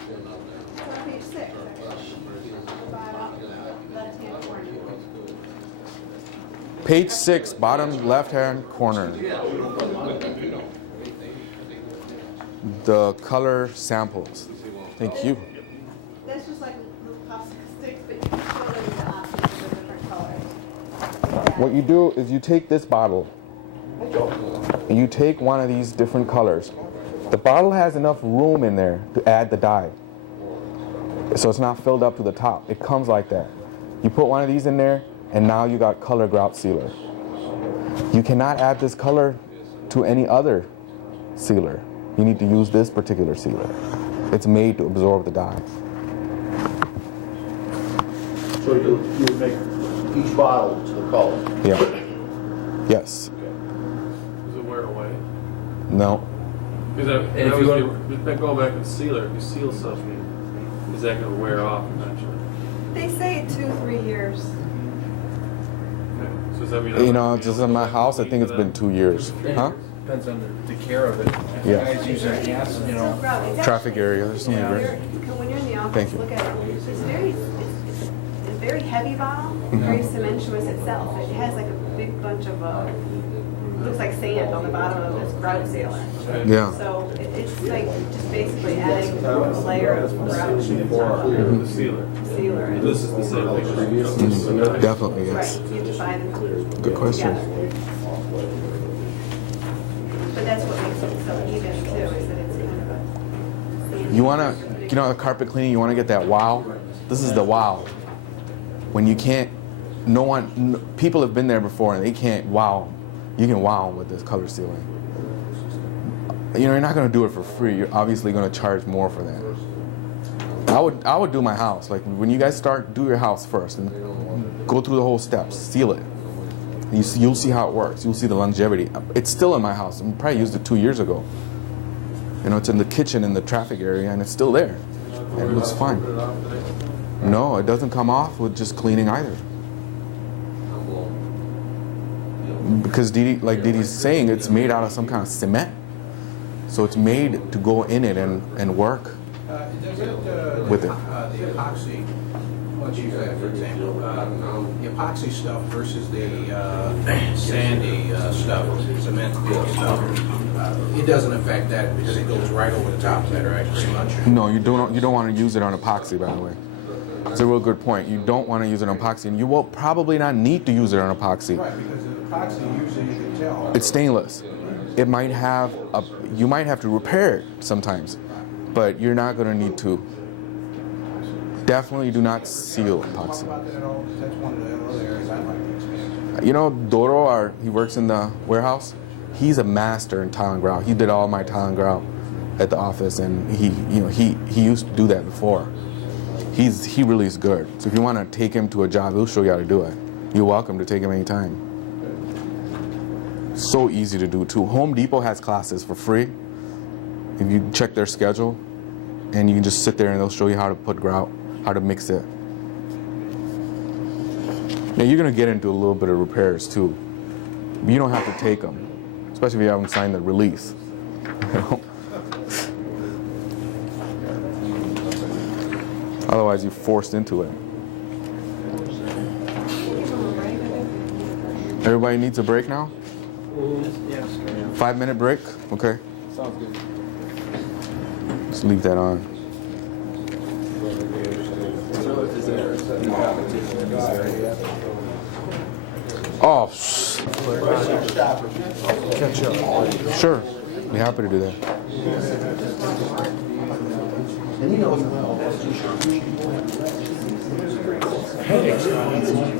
It's on page 6, actually. Bottom left-hand corner. Page 6, bottom left-hand corner. The color samples. Thank you. That's just like little popsicle sticks, but you can fill in the options for different colors. What you do is you take this bottle and you take one of these different colors. The bottle has enough room in there to add the dye. So it's not filled up to the top. It comes like that. You put one of these in there and now you got color grout sealer. You cannot add this color to any other sealer. You need to use this particular sealer. It's made to absorb the dye. So you would make each bottle to the color. Yeah. Yes. Does it wear away? No. Because if you going back to the sealer, if you seal something, is that gonna wear off eventually? They say 2-3 years. So does that mean? You know, just in my house, I think it's been 2 years. Huh? Depends on the care of it. If Yeah. you guys use their gas, you know. So grout, it's Traffic area, there's so many Yeah. areas. when you're in the office, Thank you. look at it. It's it's a very heavy bottle, very cementuous itself. It has like a big bunch of, looks like sand on the bottom of this grout sealer. Yeah. So it's like just basically adding a layer of grout to the top of The sealer. the sealer. And- This is the same thing. Definitely, Right, yes. you have to buy them Good question. together. But that's what makes it so even too, is that it's kind of a. You wanna, you know, carpet cleaning, you wanna get that wow? This is the wow. When you can't, people have been there before and they can't wow. You can wow with this color sealing. You know, you're not gonna do it for free. You're obviously gonna charge more for that. I would do my house. Like when you guys start, do your house first and go through the whole steps, seal it. You'll see how it works. You'll see the longevity. It's still in my house. I probably used it 2 years ago. You know, it's in the kitchen in the traffic area, and it's still there. And it looks fine. No, it doesn't come off with just cleaning either. Because like Didi's saying, it's made out of some kind of cement. So it's made to go in it and work Does it, with it. the epoxy, let's use that for example, the epoxy stuff versus the sandy stuff, cement stuff, it doesn't affect that because it goes right over the top of that, right, pretty much? No, you don't want to use it on epoxy, by the way. It's a real good point. You don't want to use it on epoxy, and you will probably not need to use it on epoxy. Right, because the epoxy usually you can tell. It's stainless. It might have you might have to repair it sometimes, but you're not going to need to. Definitely do not seal epoxy. About that at all? 'Cause that's one of the other areas I'd like to expand. You know, Doro, he works in the warehouse. He's a master in tile and grout. He did all my tile and grout at the office, and he used to do that before. He really is good. So if you want to take him to a job, he'll show you how to do it. You're welcome to take him anytime. So easy to do too. Home Depot has classes for free. If you check their schedule, and you can just sit there and they'll show you how to put grout, how to mix it. Now you're gonna get into a little bit of repairs too. But you don't have to take them, especially if you haven't signed the release. You know? Otherwise, you're forced into it. Everybody needs a break now? Yes. 5-minute break? Okay. Sounds good. Let's leave that on. Oh, catch up. Sure. Be happy to do that.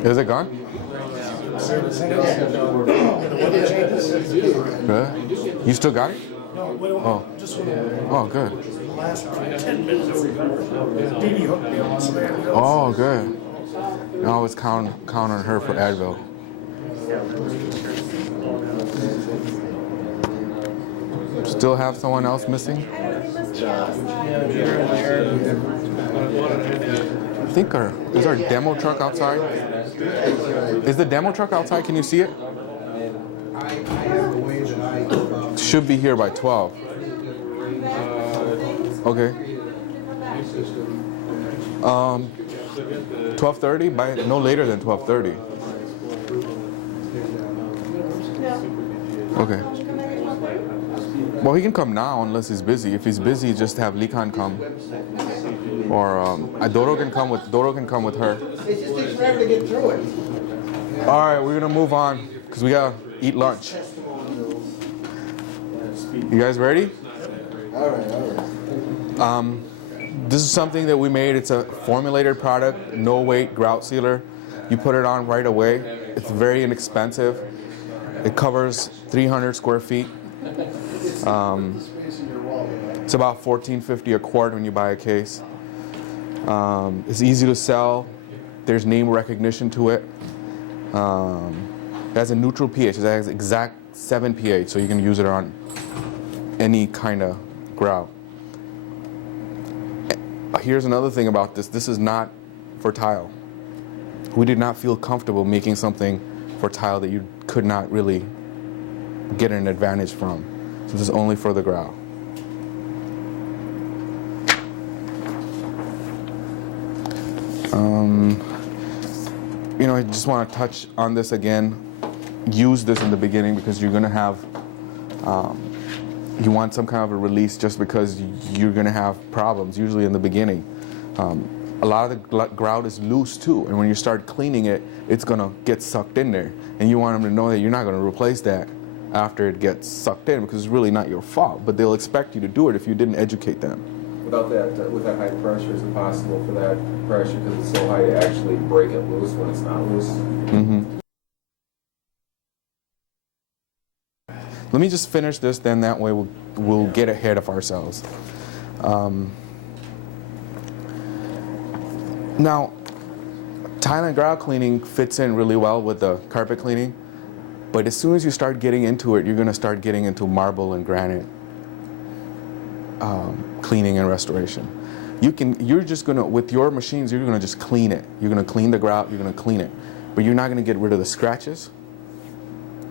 Is it gone? Good. You still got it? Oh. Oh, good. Oh, good. I always count on her for Advil. Still have someone else missing? I think is our demo truck outside? Is the demo truck outside? Can you see it? I have a way that I Should be here by 12. Okay. 12:30, by no later than 12:30. Okay. Well, he can come now unless he's busy. If he's busy, just have Likan come. Or Doro can come with her. It just takes forever to get through it. All right, we're gonna move on because we gotta eat lunch. You guys ready? All right. This is something that we made. It's a formulated product, no weight grout sealer. You put it on right away. It's very inexpensive. It covers 300 square feet. It's about $14.50 a quart when you buy a case. It's easy to sell. There's name recognition to it. It has a neutral pH. It has exact 7 pH, so you can use it on any kind of grout. Here's another thing about this. This is not for tile. We did not feel comfortable making something for tile that you could not really get an advantage from. So this is only for the grout. You know, I just want to touch on this again. Use this in the beginning because you're going to have, you want some kind of a release just because you're going to have problems, usually in the beginning. A lot of the grout is loose too, and when you start cleaning it, it's going to get sucked in there. And you want them to know that you're not going to replace that after it gets sucked in because it's really not your fault, but they'll expect you to do it if you didn't educate them. Without that, with that high pressure, is it possible for that pressure, because it's so high, to actually break it loose when it's not loose? Mm-hmm. Let me just finish this, then that way we'll get ahead of ourselves. Now, tile and grout cleaning fits in really well with the carpet cleaning, but as soon as you start getting into it, you're going to start getting into marble and granite cleaning and restoration. You're just going to, with your machines, you're going to just clean it. You're going to clean the grout, you're going to clean it, but you're not going to get rid of the scratches.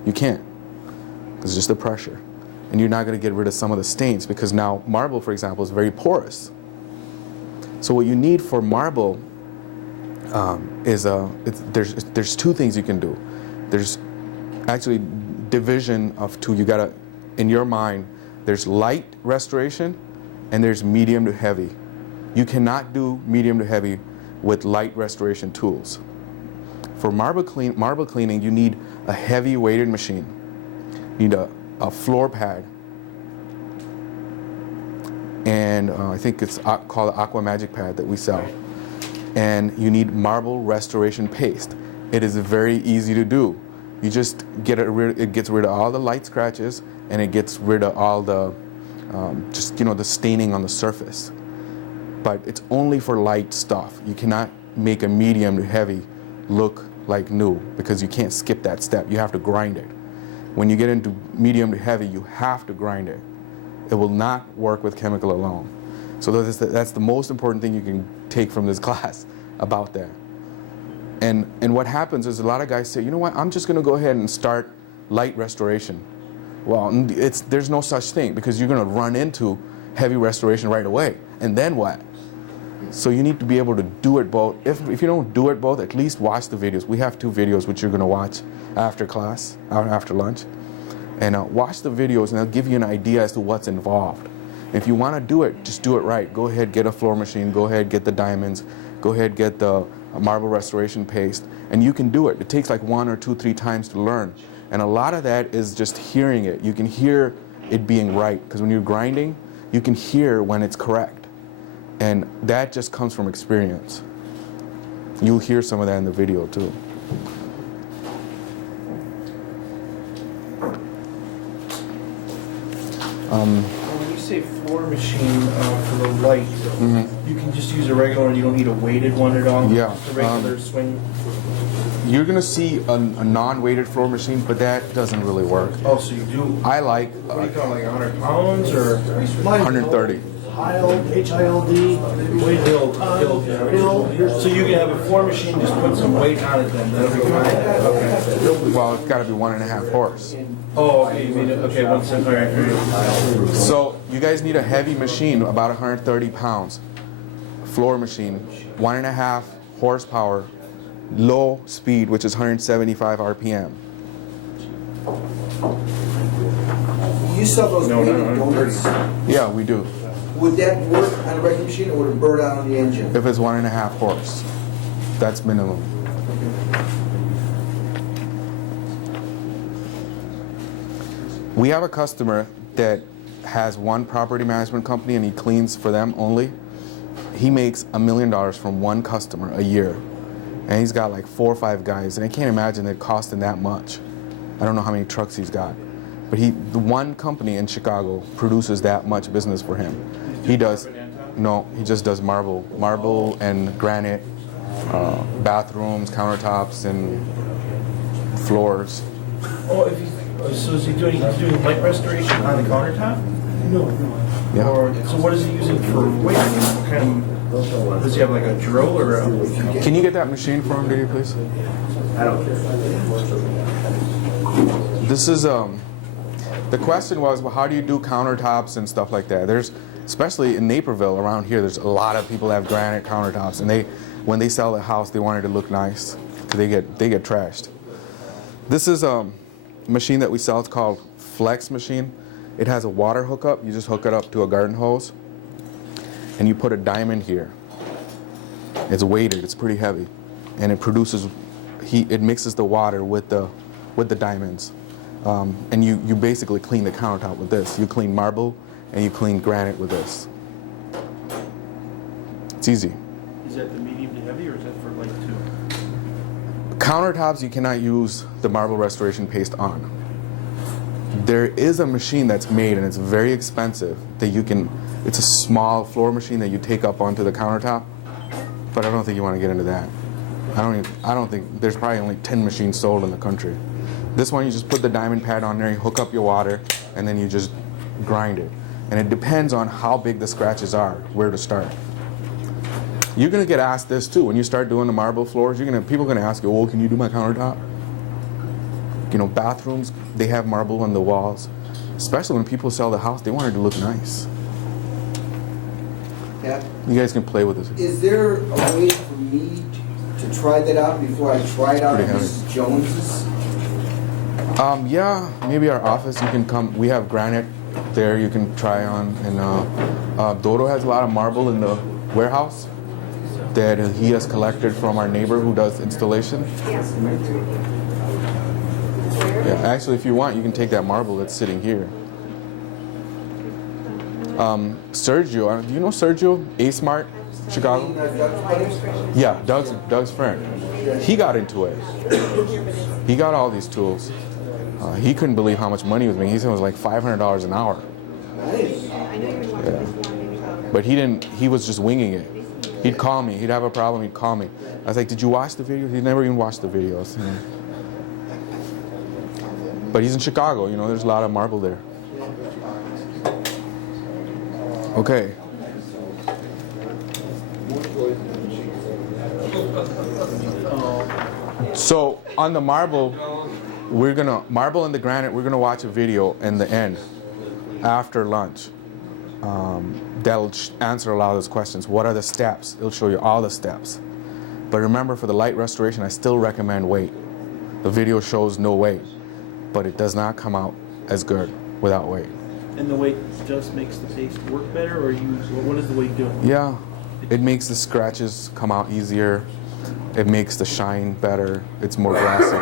You can't. It's just the pressure. And you're not going to get rid of some of the stains because now marble, for example, is very porous. So what you need for marble is there's two things you can do. There's actually division of two. You gotta, in your mind, there's light restoration and there's medium to heavy. You cannot do medium to heavy with light restoration tools. For marble cleaning, you need a heavy weighted machine. You need a floor pad, and I think it's called the Aqua Magic Pad that we sell. And you need marble restoration paste. It is very easy to do. You just it gets rid of all the light scratches, and it gets rid of all the the staining on the surface. But it's only for light stuff. You cannot make a medium to heavy look like new because you can't skip that step. You have to grind it. When you get into medium to heavy, you have to grind it. It will not work with chemical alone. So that's the most important thing you can take from this class about that. And what happens is a lot of guys say, you know what, I'm just going to go ahead and start light restoration. Well, there's no such thing because you're going to run into heavy restoration right away. And then what? So you need to be able to do it both. If you don't do it both, at least watch the videos. We have 2 videos which you're going to watch after class, after lunch. And watch the videos and they'll give you an idea as to what's involved. If you want to do it, just do it right. Go ahead, get a floor machine. Go ahead, get the diamonds. Go ahead, get the marble restoration paste. And you can do it. It takes like 1 or 2, 3 times to learn. And a lot of that is just hearing it. You can hear it being right. Because when you're grinding, you can hear when it's correct. And that just comes from experience. You'll hear some of that in the video too. When you say floor machine for the light, you can just use a regular one. You don't need a weighted one at all. Yeah. The regular swing. You're gonna see a non-weighted floor machine, but that doesn't really work. Oh, so you do. I like What do you call it, like 100 pounds or 130. Hild, H-I-L-D, Hild. So you can have a floor machine, just put some weight on it then. That'll be fine. Okay. Well, it's got to be 1.5 horse. Oh, okay. You mean okay? 1 second. All right. So you guys need a heavy machine, about 130 pounds. Floor machine, 1.5 horsepower, low speed, which is 175 RPM. You sell those weighted donuts. Yeah, we do. Would that work on a regular machine, or would it burn out on the engine? If it's 1.5 horse, that's minimum. We have a customer that has one property management company and he cleans for them only. He makes $1 million from one customer a year. And he's got like 4 or 5 guys, and I can't imagine it costing that much. I don't know how many trucks he's got. But the one company in Chicago produces that much business for him. He does, no, he just does marble and granite, bathrooms, countertops, and floors. Oh, so is he's doing light restoration on the countertop? No. Yeah. Or so what is he using for weight? What kind of Does he have like a drill or a? Can you get that machine for him, Diddy, please? I don't care. This is the question was, well, how do you do countertops and stuff like that? There's, especially in Naperville around here, there's a lot of people that have granite countertops, and when they sell the house, they want it to look nice because they get trashed. This is a machine that we sell. It's called Flex machine. It has a water hookup. You just hook it up to a garden hose, and you put a diamond here. It's weighted. It's pretty heavy, and it produces heat. It mixes the water with the diamonds, and you basically clean the countertop with this. You clean marble and you clean granite with this. It's easy. Is that the medium to heavy or is that for like two? Countertops, you cannot use the marble restoration paste on. There is a machine that's made, and it's very expensive, that you can, it's a small floor machine that you take up onto the countertop, but I don't think you want to get into that. I don't think, there's probably only 10 machines sold in the country. This one, you just put the diamond pad on there, you hook up your water, and then you just grind it. And it depends on how big the scratches are, where to start. You're gonna get asked this too. When you start doing the marble floors, people are gonna ask you, oh, can you do my countertop? You know, bathrooms, they have marble on the walls. Especially when people sell the house, they want it to look nice. Yeah. You guys can play with this. Is there a way for me to try that out before I try it out at Mrs. Jones's? Yeah, maybe our office, you can come. We have granite there you can try on. And Dodo has a lot of marble in the warehouse that he has collected from our neighbor who does installation. Yeah, actually, if you want, you can take that marble that's sitting here. Sergio, do you know Sergio? A-Smart, Chicago? Yeah, Doug's friend. He got into it. He got all these tools. He couldn't believe how much money he was making. He said it was like $500 an hour. Yeah. But he was just winging it. He'd call me. He'd have a problem. He'd call me. I was like, did you watch the video? He never even watched the videos. You know. But he's in Chicago. You know, there's a lot of marble there. Okay. So on the marble, marble and the granite, we're gonna watch a video in the end, after lunch. That'll answer a lot of those questions. What are the steps? It'll show you all the steps. But remember, for the light restoration, I still recommend weight. The video shows no weight, but it does not come out as good without weight. And the weight just makes the paste work better, or what does the weight do? Yeah, it makes the scratches come out easier. It makes the shine better. It's more glassy.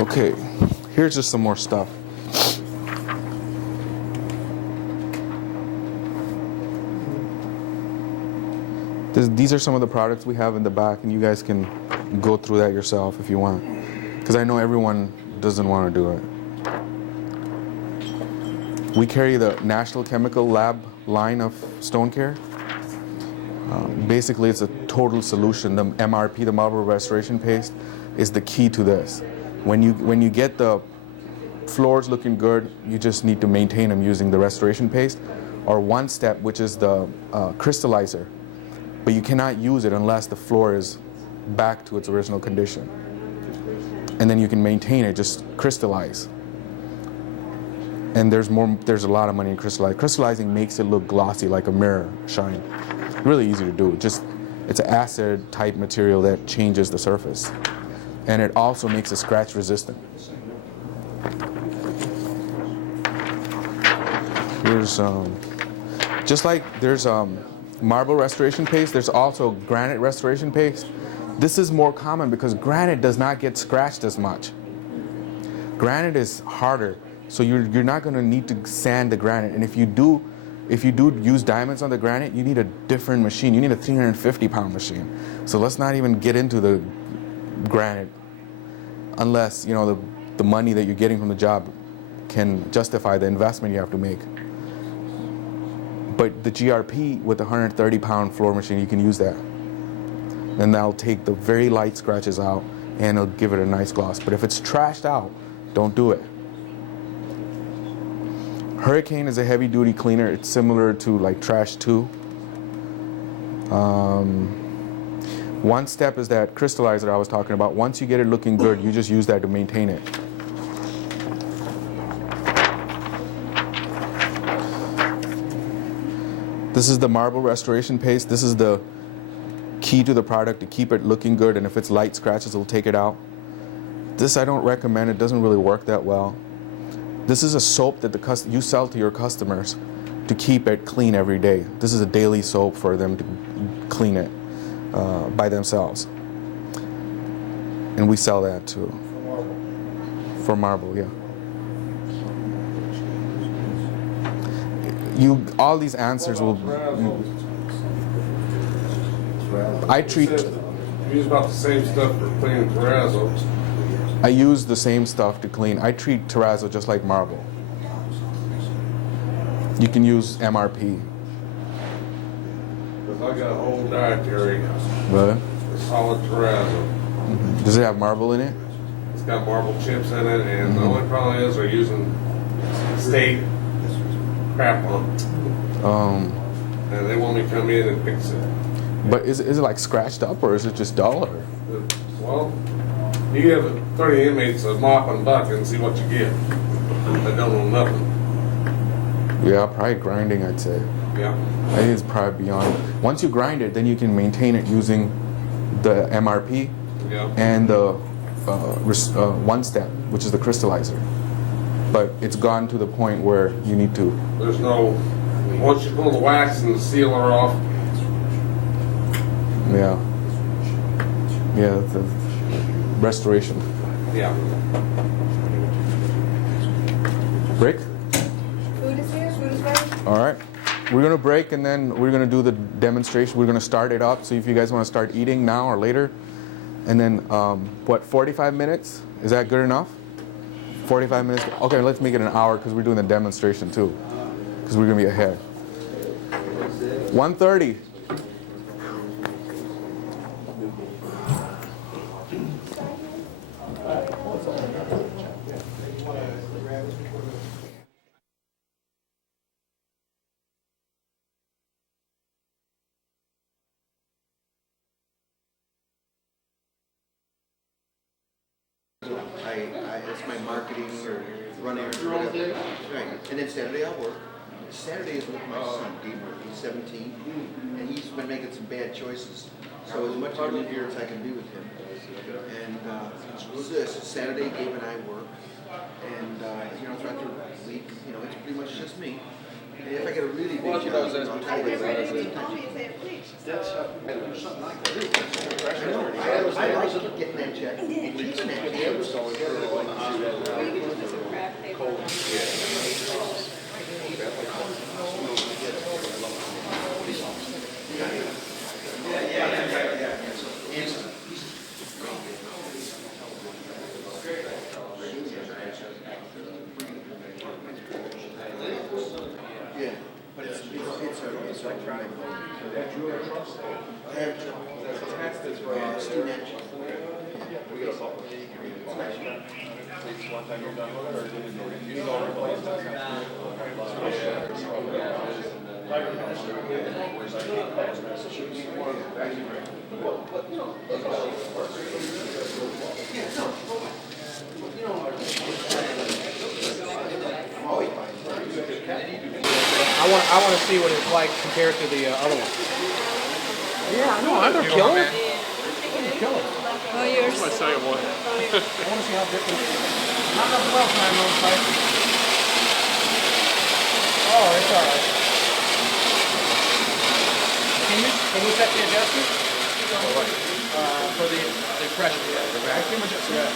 Okay, here's just some more stuff. These are some of the products we have in the back, and you guys can go through that yourself if you want, because I know everyone doesn't want to do it. We carry the National Chemical Lab line of stone care. Basically, it's a total solution. The MRP, the marble restoration paste, is the key to this. When you get the floors looking good, you just need to maintain them using the restoration paste, or one step, which is the crystallizer. But you cannot use it unless the floor is back to its original condition. And then you can maintain it, just crystallize. And there's a lot of money in crystallizing. Crystallizing makes it look glossy, like a mirror shine. Really easy to do. It's an acid type material that changes the surface. And it also makes it scratch resistant. Here's, just like there's marble restoration paste, there's also granite restoration paste. This is more common because granite does not get scratched as much. Granite is harder, so you're not going to need to sand the granite. And if you do use diamonds on the granite, you need a different machine. You need a 350-pound machine. So let's not even get into the granite unless, you know, the money that you're getting from the job can justify the investment you have to make. But the GRP with the 130-pound floor machine, you can use that. And that'll take the very light scratches out and it'll give it a nice gloss. But if it's trashed out, don't do it. Hurricane is a heavy duty cleaner. It's similar to like Trash 2. One step is that crystallizer I was talking about. Once you get it looking good, you just use that to maintain it. This is the marble restoration paste. This is the key to the product to keep it looking good, and if it's light scratches, it'll take it out. This I don't recommend. It doesn't really work that well. This is a soap that you sell to your customers to keep it clean every day. This is a daily soap for them to clean it by themselves. And we sell that too. For marble, yeah. All these answers will. I treat. You use about the same stuff for cleaning terrazzo. I use the same stuff to clean. I treat terrazzo just like marble. You can use MRP. Because I got a whole dietary. What? Solid terrazzo. Mm-hmm. Does it have marble in it? It's got marble chips in it, and the only problem is they're using state crap on it. And they want me to come in and fix it. But is it like scratched up, or is it just dull? Or? Well, you give 30 inmates a mop and bucket and see what you get. They don't know nothing. Yeah, probably grinding, I'd say. Yeah. I think it's probably beyond. Once you grind it, then you can maintain it using the MRP and the one step, which is the crystallizer. But it's gone to the point where you need to. There's no. Once you pull the wax and the sealer off. Yeah. Yeah, the restoration. Yeah. Break? Food is here, food is ready. All right. We're going to break, and then we're going to do the demonstration. We're going to start it up. So if you guys want to start eating now or later. And then, 45 minutes? Is that good enough? 45 minutes? Okay, let's make it an hour because we're doing the demonstration too. Because we're going to be ahead. 1:30. It's my marketing or run errands or whatever. Right. And then Saturday I'll work. Saturday is with my son, Gabriel. He's 17, and he's been making some bad choices. So as much interference I can do with him. And so Saturday, Gabe and I work. And throughout the week, it's pretty much just me. And if I get a really big job, I'll try to get rid of it. I like getting that check and keeping that check. Yeah, but it's electronic. I want to see what it's like compared to the other one. Yeah, no, I'm gonna kill it. I'm gonna kill it. Oh, yours. That's my second one. I want to see how different. Not enough dwell time on site. Oh, it's all right. Can you set the adjustment? For the pressure. The vacuum adjustment. Yeah.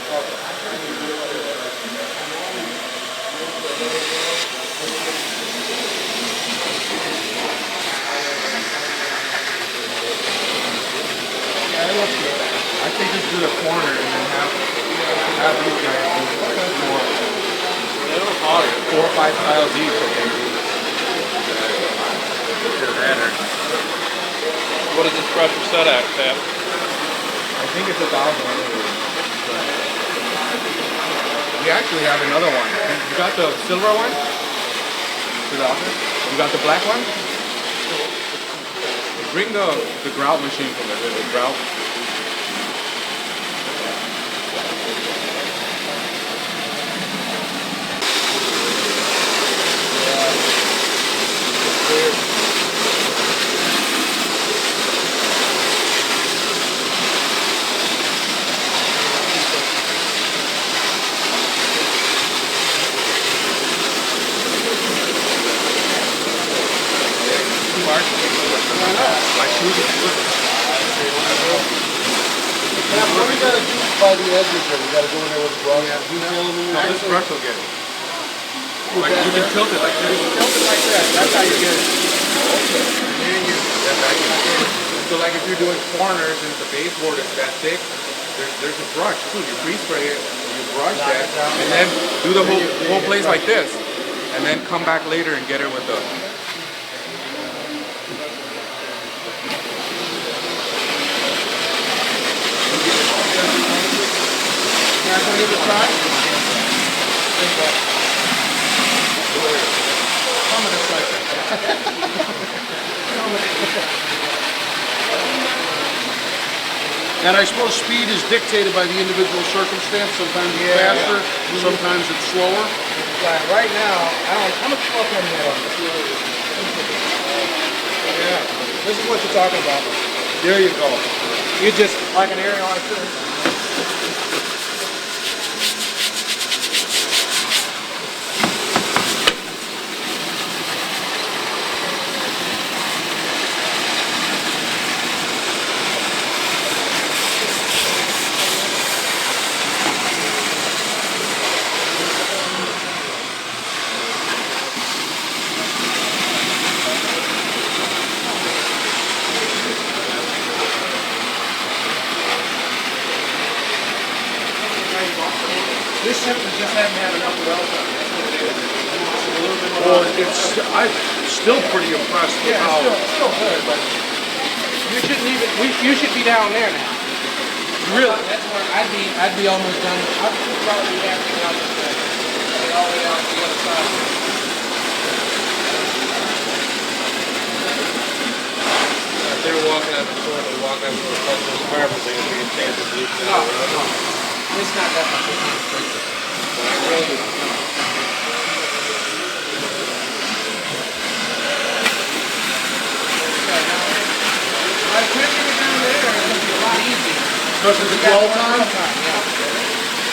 Yeah, it looks good. I think just do the corner and then have these guys do like 4 or 5 tiles each. What is this pressure set at, Pat? I think it's 1,000. We actually have another one. You got the silver one? to the office. You got the black one? Bring the grout machine from the grout. What we gotta do by the edges here? We gotta go in there with a brush. No, this brush will get it. Like, you can tilt it like this. Tilt it like that. That's how you get it. Okay. That's how you get it. So like if you're doing corners and the baseboard is that thick, there's a brush too. You pre-spray it, you brush that, and then do the whole place like this. And then come back later and get it with the... Guys, want to give it a try? Come on this way. And I suppose speed is dictated by the individual circumstance. Sometimes it's faster, sometimes it's slower. Right now, how much smoke on that? Yeah, this is what you're talking about. There you go. You just, like an area like this. This simply just hadn't had enough well done. Well, I'm still pretty impressed with how. Still good, but you shouldn't even. You should be down there now. Really? That's where I'd be almost done. I'd probably be half out this way. Get all the way out to the other side. If they were walking out the door, they walk out to the customer's apartment, they would be a chance of leaving. No. It's not that much. It's not straight. By connecting it down there, it's going to be a lot easier. Because of the dwell time? Yeah.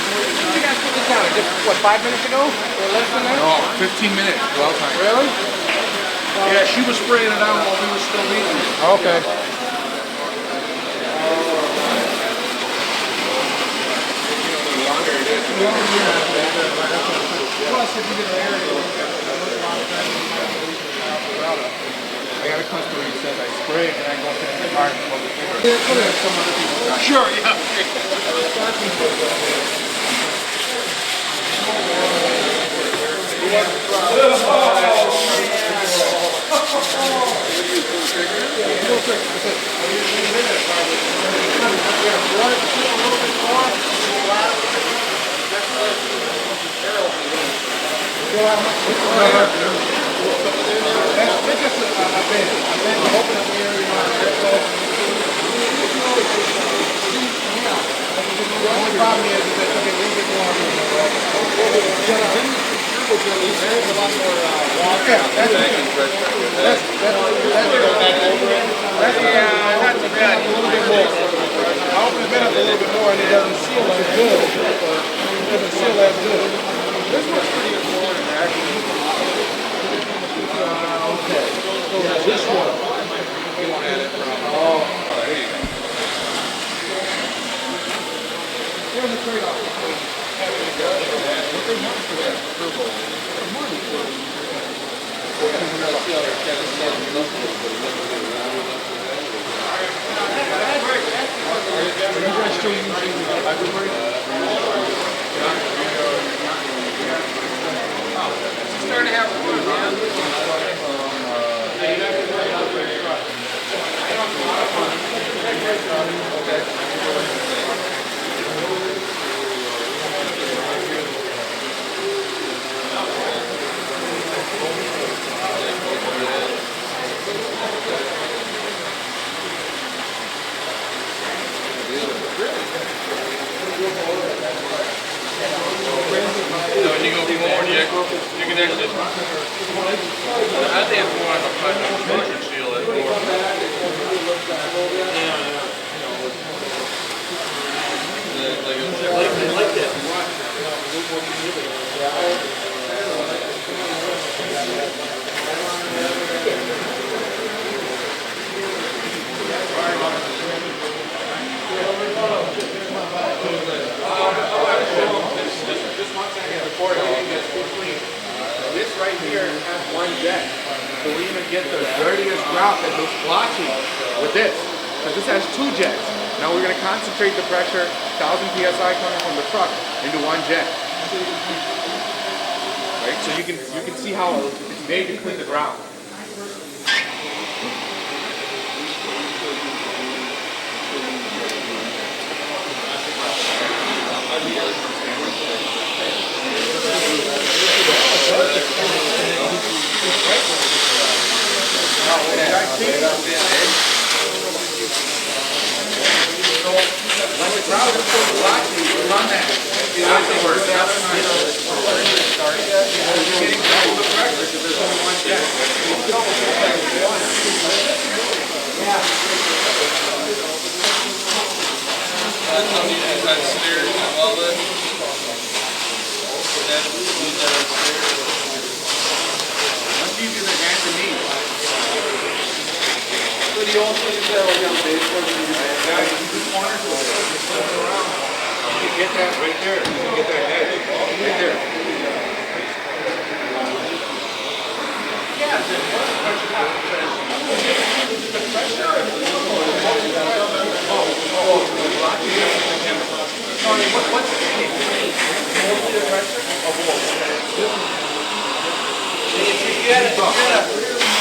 When did you guys put this down? Just, what, 5 minutes ago? Or less than that? No, 15 minutes dwell time. Really? Yeah, she was spraying it out while we were still eating it. Okay. Plus, if you get an area, I got a customer who says I spray it and I go to the car and pull the finger. Some other people got it. Sure, yeah. you can actually, I think it's more on the front of the motion seal it more. I like that. Just one second before everything gets too clean. This right here has one jet. So we even get the dirtiest grout that looks blotchy with this. Because this has two jets. Now we're going to concentrate the pressure, 1,000 psi coming from the truck, into one jet. Right? So you can see how it's made to clean the ground. When the ground is so blotchy, you run that. Afterwards, that's when you're getting double the pressure because there's only one jet. That's how you use that stairs and all this. And then use that stairs. Much easier than hands and knees. So do you also use that like on baseboard? Yeah, you can do corners with it. You flip it around. You can get that right there. You can get that edge. Right there. Yeah, what's the thing? Mostly the pressure of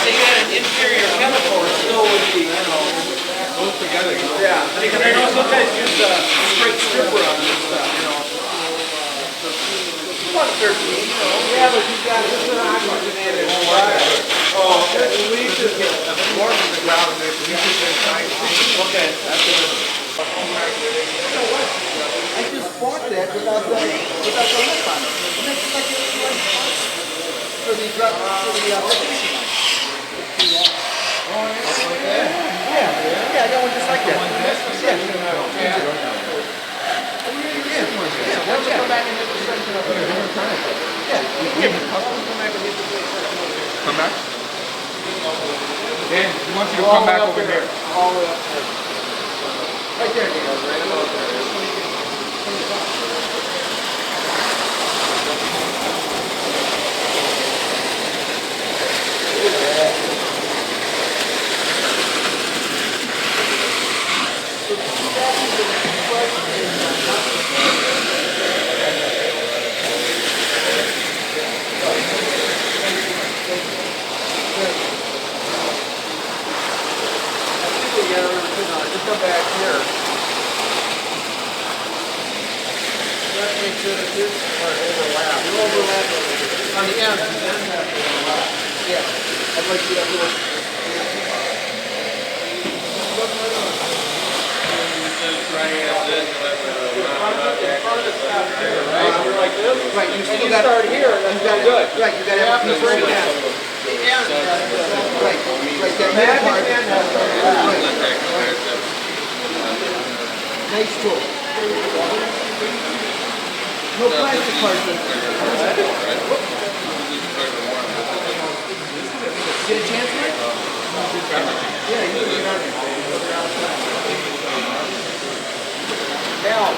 if you had an inferior chemical, it still would be, goes together. Yeah, I know sometimes use a straight stripper on this stuff, About 13, Yeah, but you've got this is oxygenated. Oh, okay. We need to get more from the ground there, so you can get science. Okay, that's it. I just bought that without the lip on it. It makes it like for the vacation. Yeah, I got one just like that. Why don't you come back and hit the section up here? Come back? Dan, he wants you to come back over here. All the way up there. Right there, right about there. Just come back here. Let's make sure that this part overlaps. You overlap on the end. Yeah. I'd like to do that little. Like this? Right, you still got start here, that's not good. Right, you got to have a piece right now. Right, that middle part. Nice tool. No plastic parts in there. Get a chance, Mike? Yeah, you can get out of now.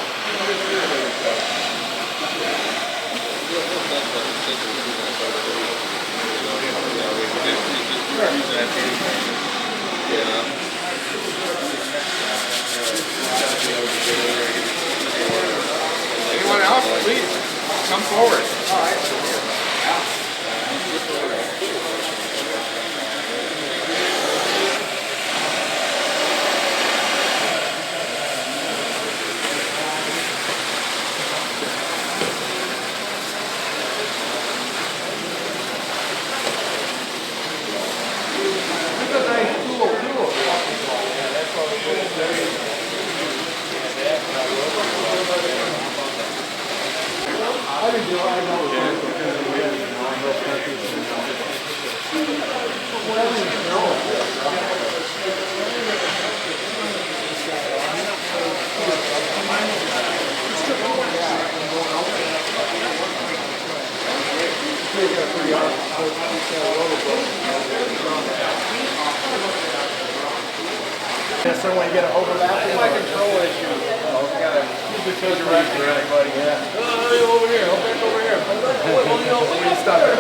Anyone else, please come forward. All right. I know. Yeah, so when you get an overlap, it's my control issue. You gotta keep it to direct everybody. Yeah. Over here, back over here. Wait, stop it.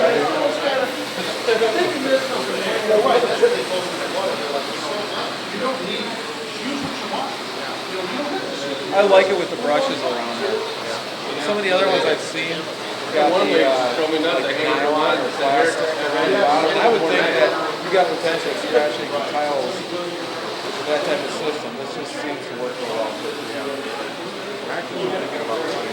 I like it with the brushes around it. Some of the other ones I've seen got the nylon or plastic around the bottom. And I would think that you got potential scratching tiles with that type of system. This just seems to work real well. We're actually thinking about putting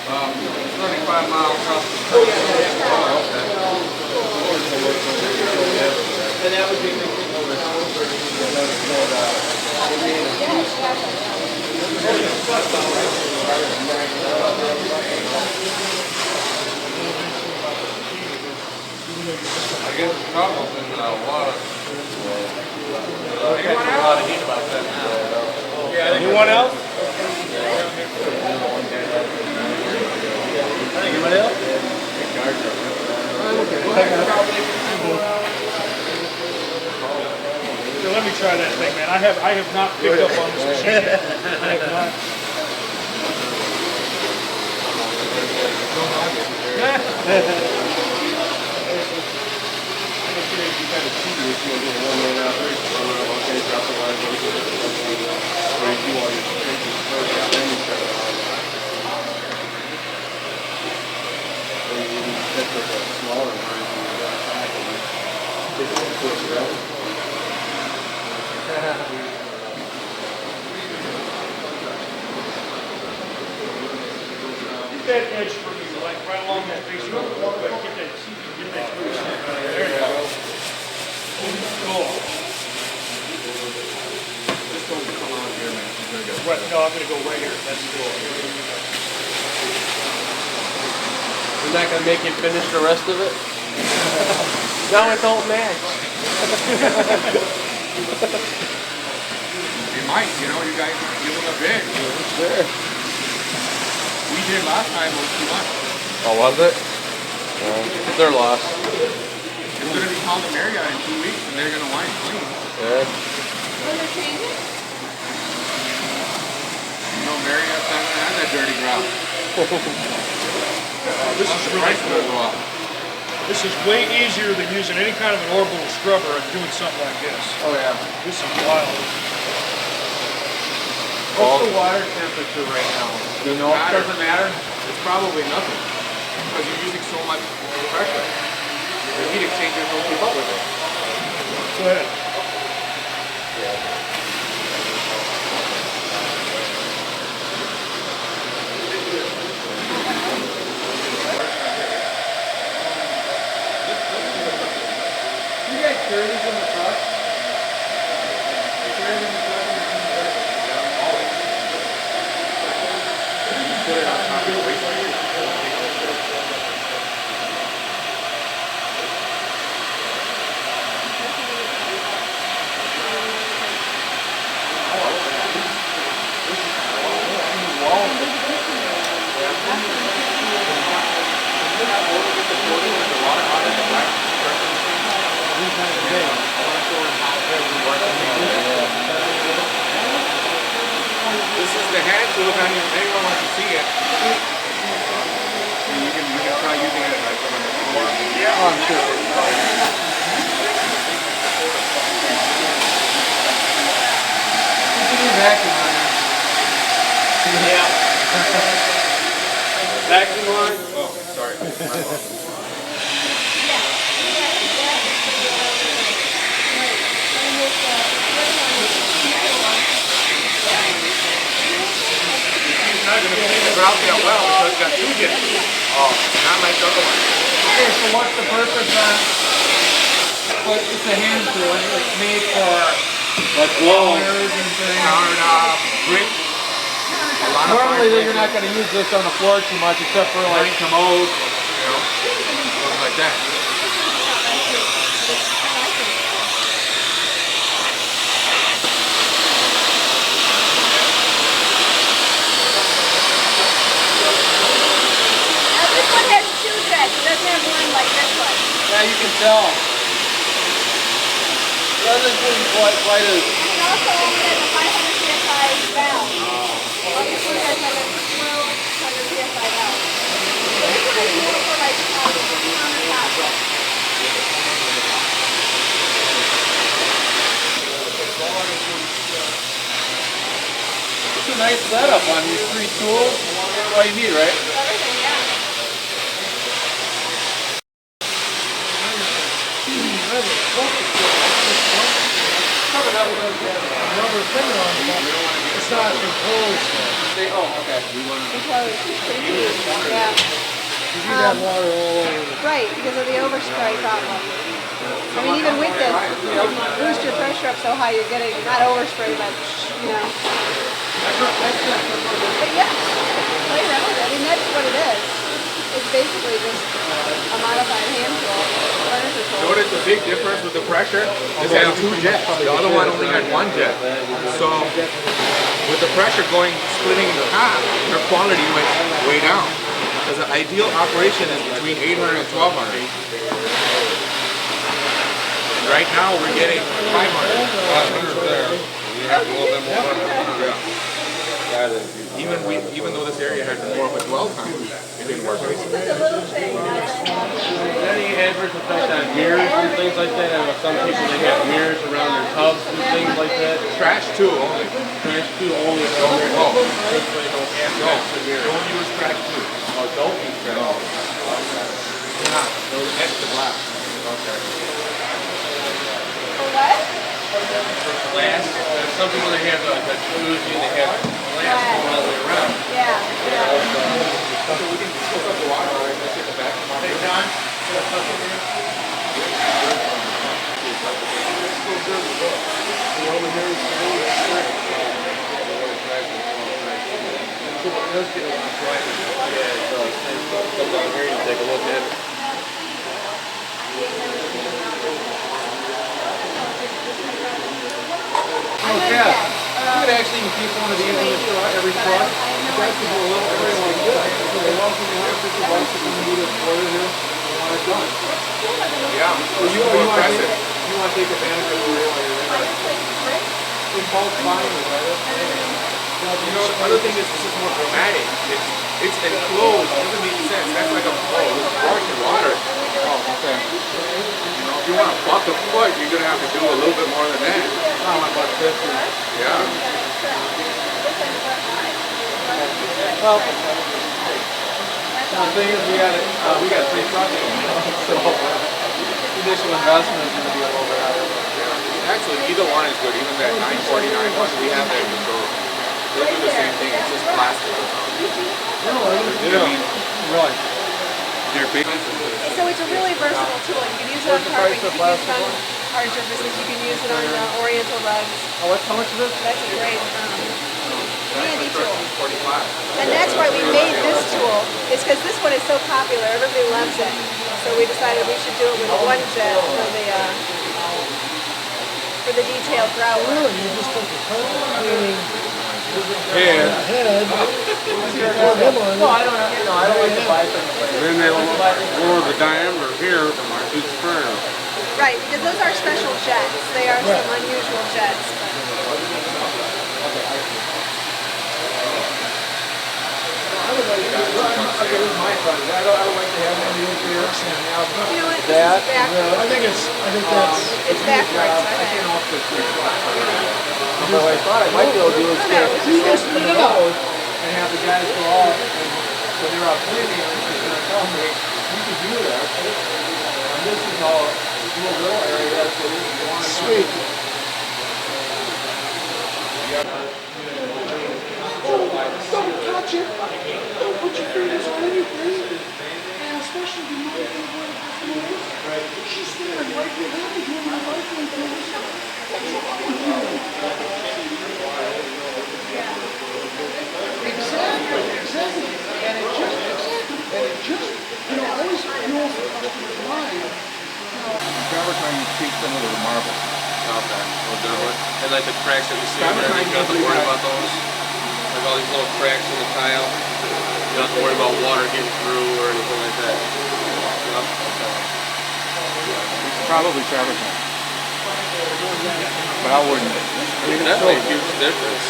It's running 5 miles across the street. And that would be thinking over I guess the trouble's in the water. There's a lot of heat about that now. Anyone else? Anybody else? So let me try that thing, man. I have not picked up on this machine yet. I have not. Get that edge for me, like right along that face of the wall. Get that, get that twist. There you go. Cool. Just don't come out here, man. Right, no, I'm gonna go right here. That's cool. Isn't that gonna make you finish the rest of it? No, it don't match. You might, you guys give them a bid. Sure. We did last time, it was too much. Oh, was it? They're lost. It's going to be called the Marriott in 2 weeks, and they're going to wind clean. Yeah. Marriott's not going to have that dirty grout. This is really cool. This is way easier than using any kind of an orbital scrubber and doing something like this. Oh, yeah. This is wild. What's the water temperature right now? You know, It doesn't matter. It's probably nothing because you're using so much pressure. The heat exchanger will keep up with it. Go ahead. You guys carries in the truck? Put it on top of the waste. This is the hand tool if anyone wants to see it. You can try using it like yeah. Oh, I'm sure. Vacuum line. Yeah. Vacuum line? Oh, sorry. Not going to clean the grout that well because it's got 2 jets. Oh, not like the other one. Okay, so what's the purpose on? Well, it's a hand tool. It's made for like blowing, counters and things. bricks. Normally, you're not going to use this on the floor too much, except for like commodes, stuff like that. Yeah, you can tell. It doesn't seem quite as... And also only has a 500 psi valve. This one has like a 1200 psi valve. So this one is more for like countertop. It's a nice setup on these 3 tools. That's all you need, right? Everything, yeah. Rubber fender on the bottom. It's not enclosed. Oh, okay. Enclosed, pretty deep, yeah. You see that water all over. Right, because of the overspray problem. I mean, even with this, if you boost your pressure up so high, you're getting not overspray, but you know. But yeah, play around with it. I mean, that's what it is. It's basically just a modified hand tool, furniture tool. Notice the big difference with the pressure? This has 2 jets. The other one only had 1 jet. So with the pressure splitting in half, your quality went way down. Because the ideal operation is between 800 and 1200. Right now we're getting 500. 500 there. We have a little bit more. Even though this area had more of a dwell time, it didn't work. It's a little thing. Any adverse effect on mirrors and things like that? I know some people, they have mirrors around their tubs and things like that. Trash too only. Trash too only. Don't use trash too. Oh, don't use trash. No, extra glass. Okay. For what? Glass. Some people, they have the jacuzzi and they have glass going all the way around. Yeah. So we can hook up the water right next to the back. Hey, John. Let's get it on Friday. Yeah, it does. Come down here and take a look at it. Oh, yeah. You could actually keep one of these in the truck, every truck. You guys could do a little area like this. So they want to have $50 if you can do this for you here. You want it done. Yeah, Well, you want to take advantage of the area while you're there. In bulk buying, right? You know, the other thing is this is more dramatic. It's enclosed. It doesn't make sense. That's like a brush in water. Oh, okay. You know, if you want to buck a foot, you're going to have to do a little bit more than that. Not like about 50. Yeah. Well, the thing is, we got 3 trucks, so initial investment is going to be a little bit higher. Actually, either one is good. Even that 949 one we have there, so they'll do the same thing. It's just plastic. Yeah. Really. They're big. So it's a really versatile tool. You can use it on carpet, you can use it on hard surfaces, you can use it on oriental rugs. Oh, how much is this? That's a great handy tool. 45. And that's why we made this tool, is because this one is so popular, everybody loves it. So we decided we should do it with 1 jet for the detailed grout work. Really, you just put the carpet cleaning Head. head. No, I don't like to buy things like Then they lower the diameter here each frame. Right, because those are special jets. They are some unusual jets. I would like to have my project. I don't like to have one of these here and have You know what? that. This is backwards. I think that's. It's backwards. I Okay. can't off the What I thought I might be able to do is get those and have the guys go off and when they're out cleaning, they're going to tell me, you can do that. And this is all, do a little area, so this is one. Sweet. Don't touch it. Don't put your fingers on anything. And especially the microwave. She's staring right behind you in the microwave. What's wrong with you? Exactly. And it just, always fuels the customer's mind. Fabric time you treat similar to marble. Okay, we'll do it. And like the cracks that we see there, you don't have to worry about those. Like all these little cracks in the tile. You don't have to worry about water getting through or anything like that. Yep. Okay. It's probably travertine. But I wouldn't. I mean, that makes a huge difference.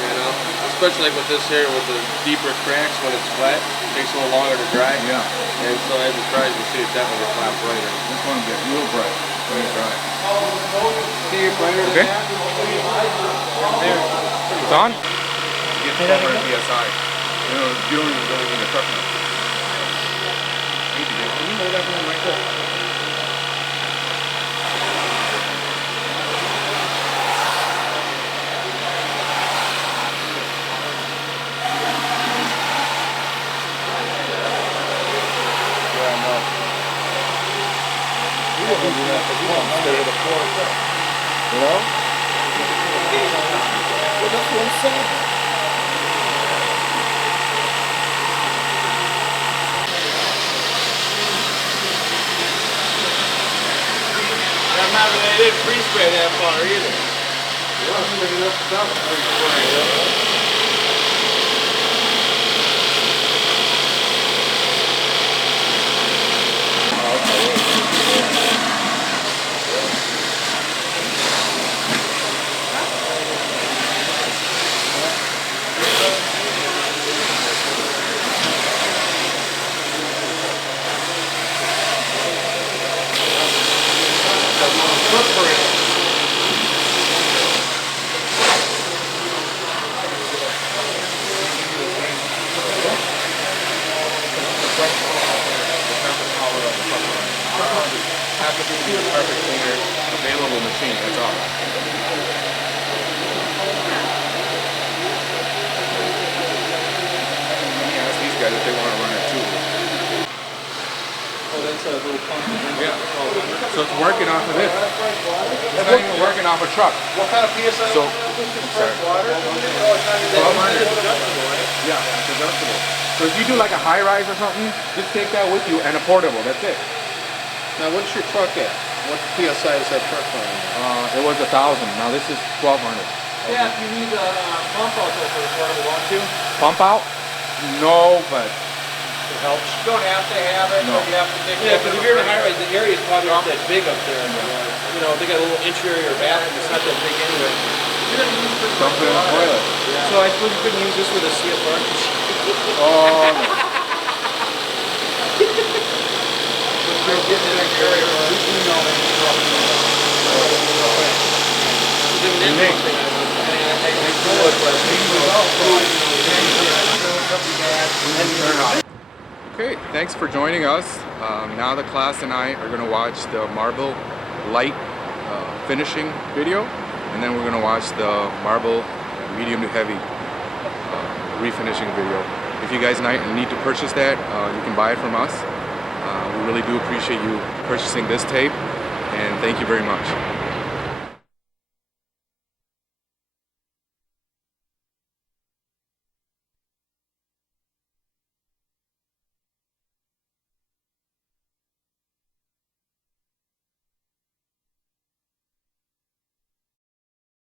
You know, especially like with this here, with the deeper cracks when it's wet, it takes a little longer to dry. Yeah. And so as it dries, you see it definitely will flap brighter. This one gets real bright when it dries. See it brighter than Okay. that? There. It's on? You get 1200 PSI. You don't even really need a truck now. Can you hold that for me right there? They didn't pre-spray that far either. Have to be the perfect cleaner available machine, that's all. Let me ask these guys if they want to run it too. Oh, that's a little pump. Yeah. So it's working off of this. It's not even working off a truck. What kind of PSI? So, Fresh water? Oh, it's not even that. It's adjustable, right? yeah, it's adjustable. So if you do like a high rise or something, just take that with you and a portable, that's it. Now, what's your truck at? What PSI is that truck running? It was 1,000, now this is 1,200. Yeah, if you need a pump out there for the portable, want to? Pump out? No, but It helps. You don't have to have it, No. but you have to take Yeah, because if you're in a high rise, the area is probably not that big up there. You know, they got a little interior bathroom, it's not that big anyway. dump it in the toilet. So I suppose you couldn't use this with a CFR machine. Oh, okay, thanks for joining us. Now the class and I are going to watch the marble light finishing video, and then we're going to watch the marble medium to heavy refinishing video. If you guys need to purchase that, you can buy it from us. We really do appreciate you purchasing this tape, and thank you very much.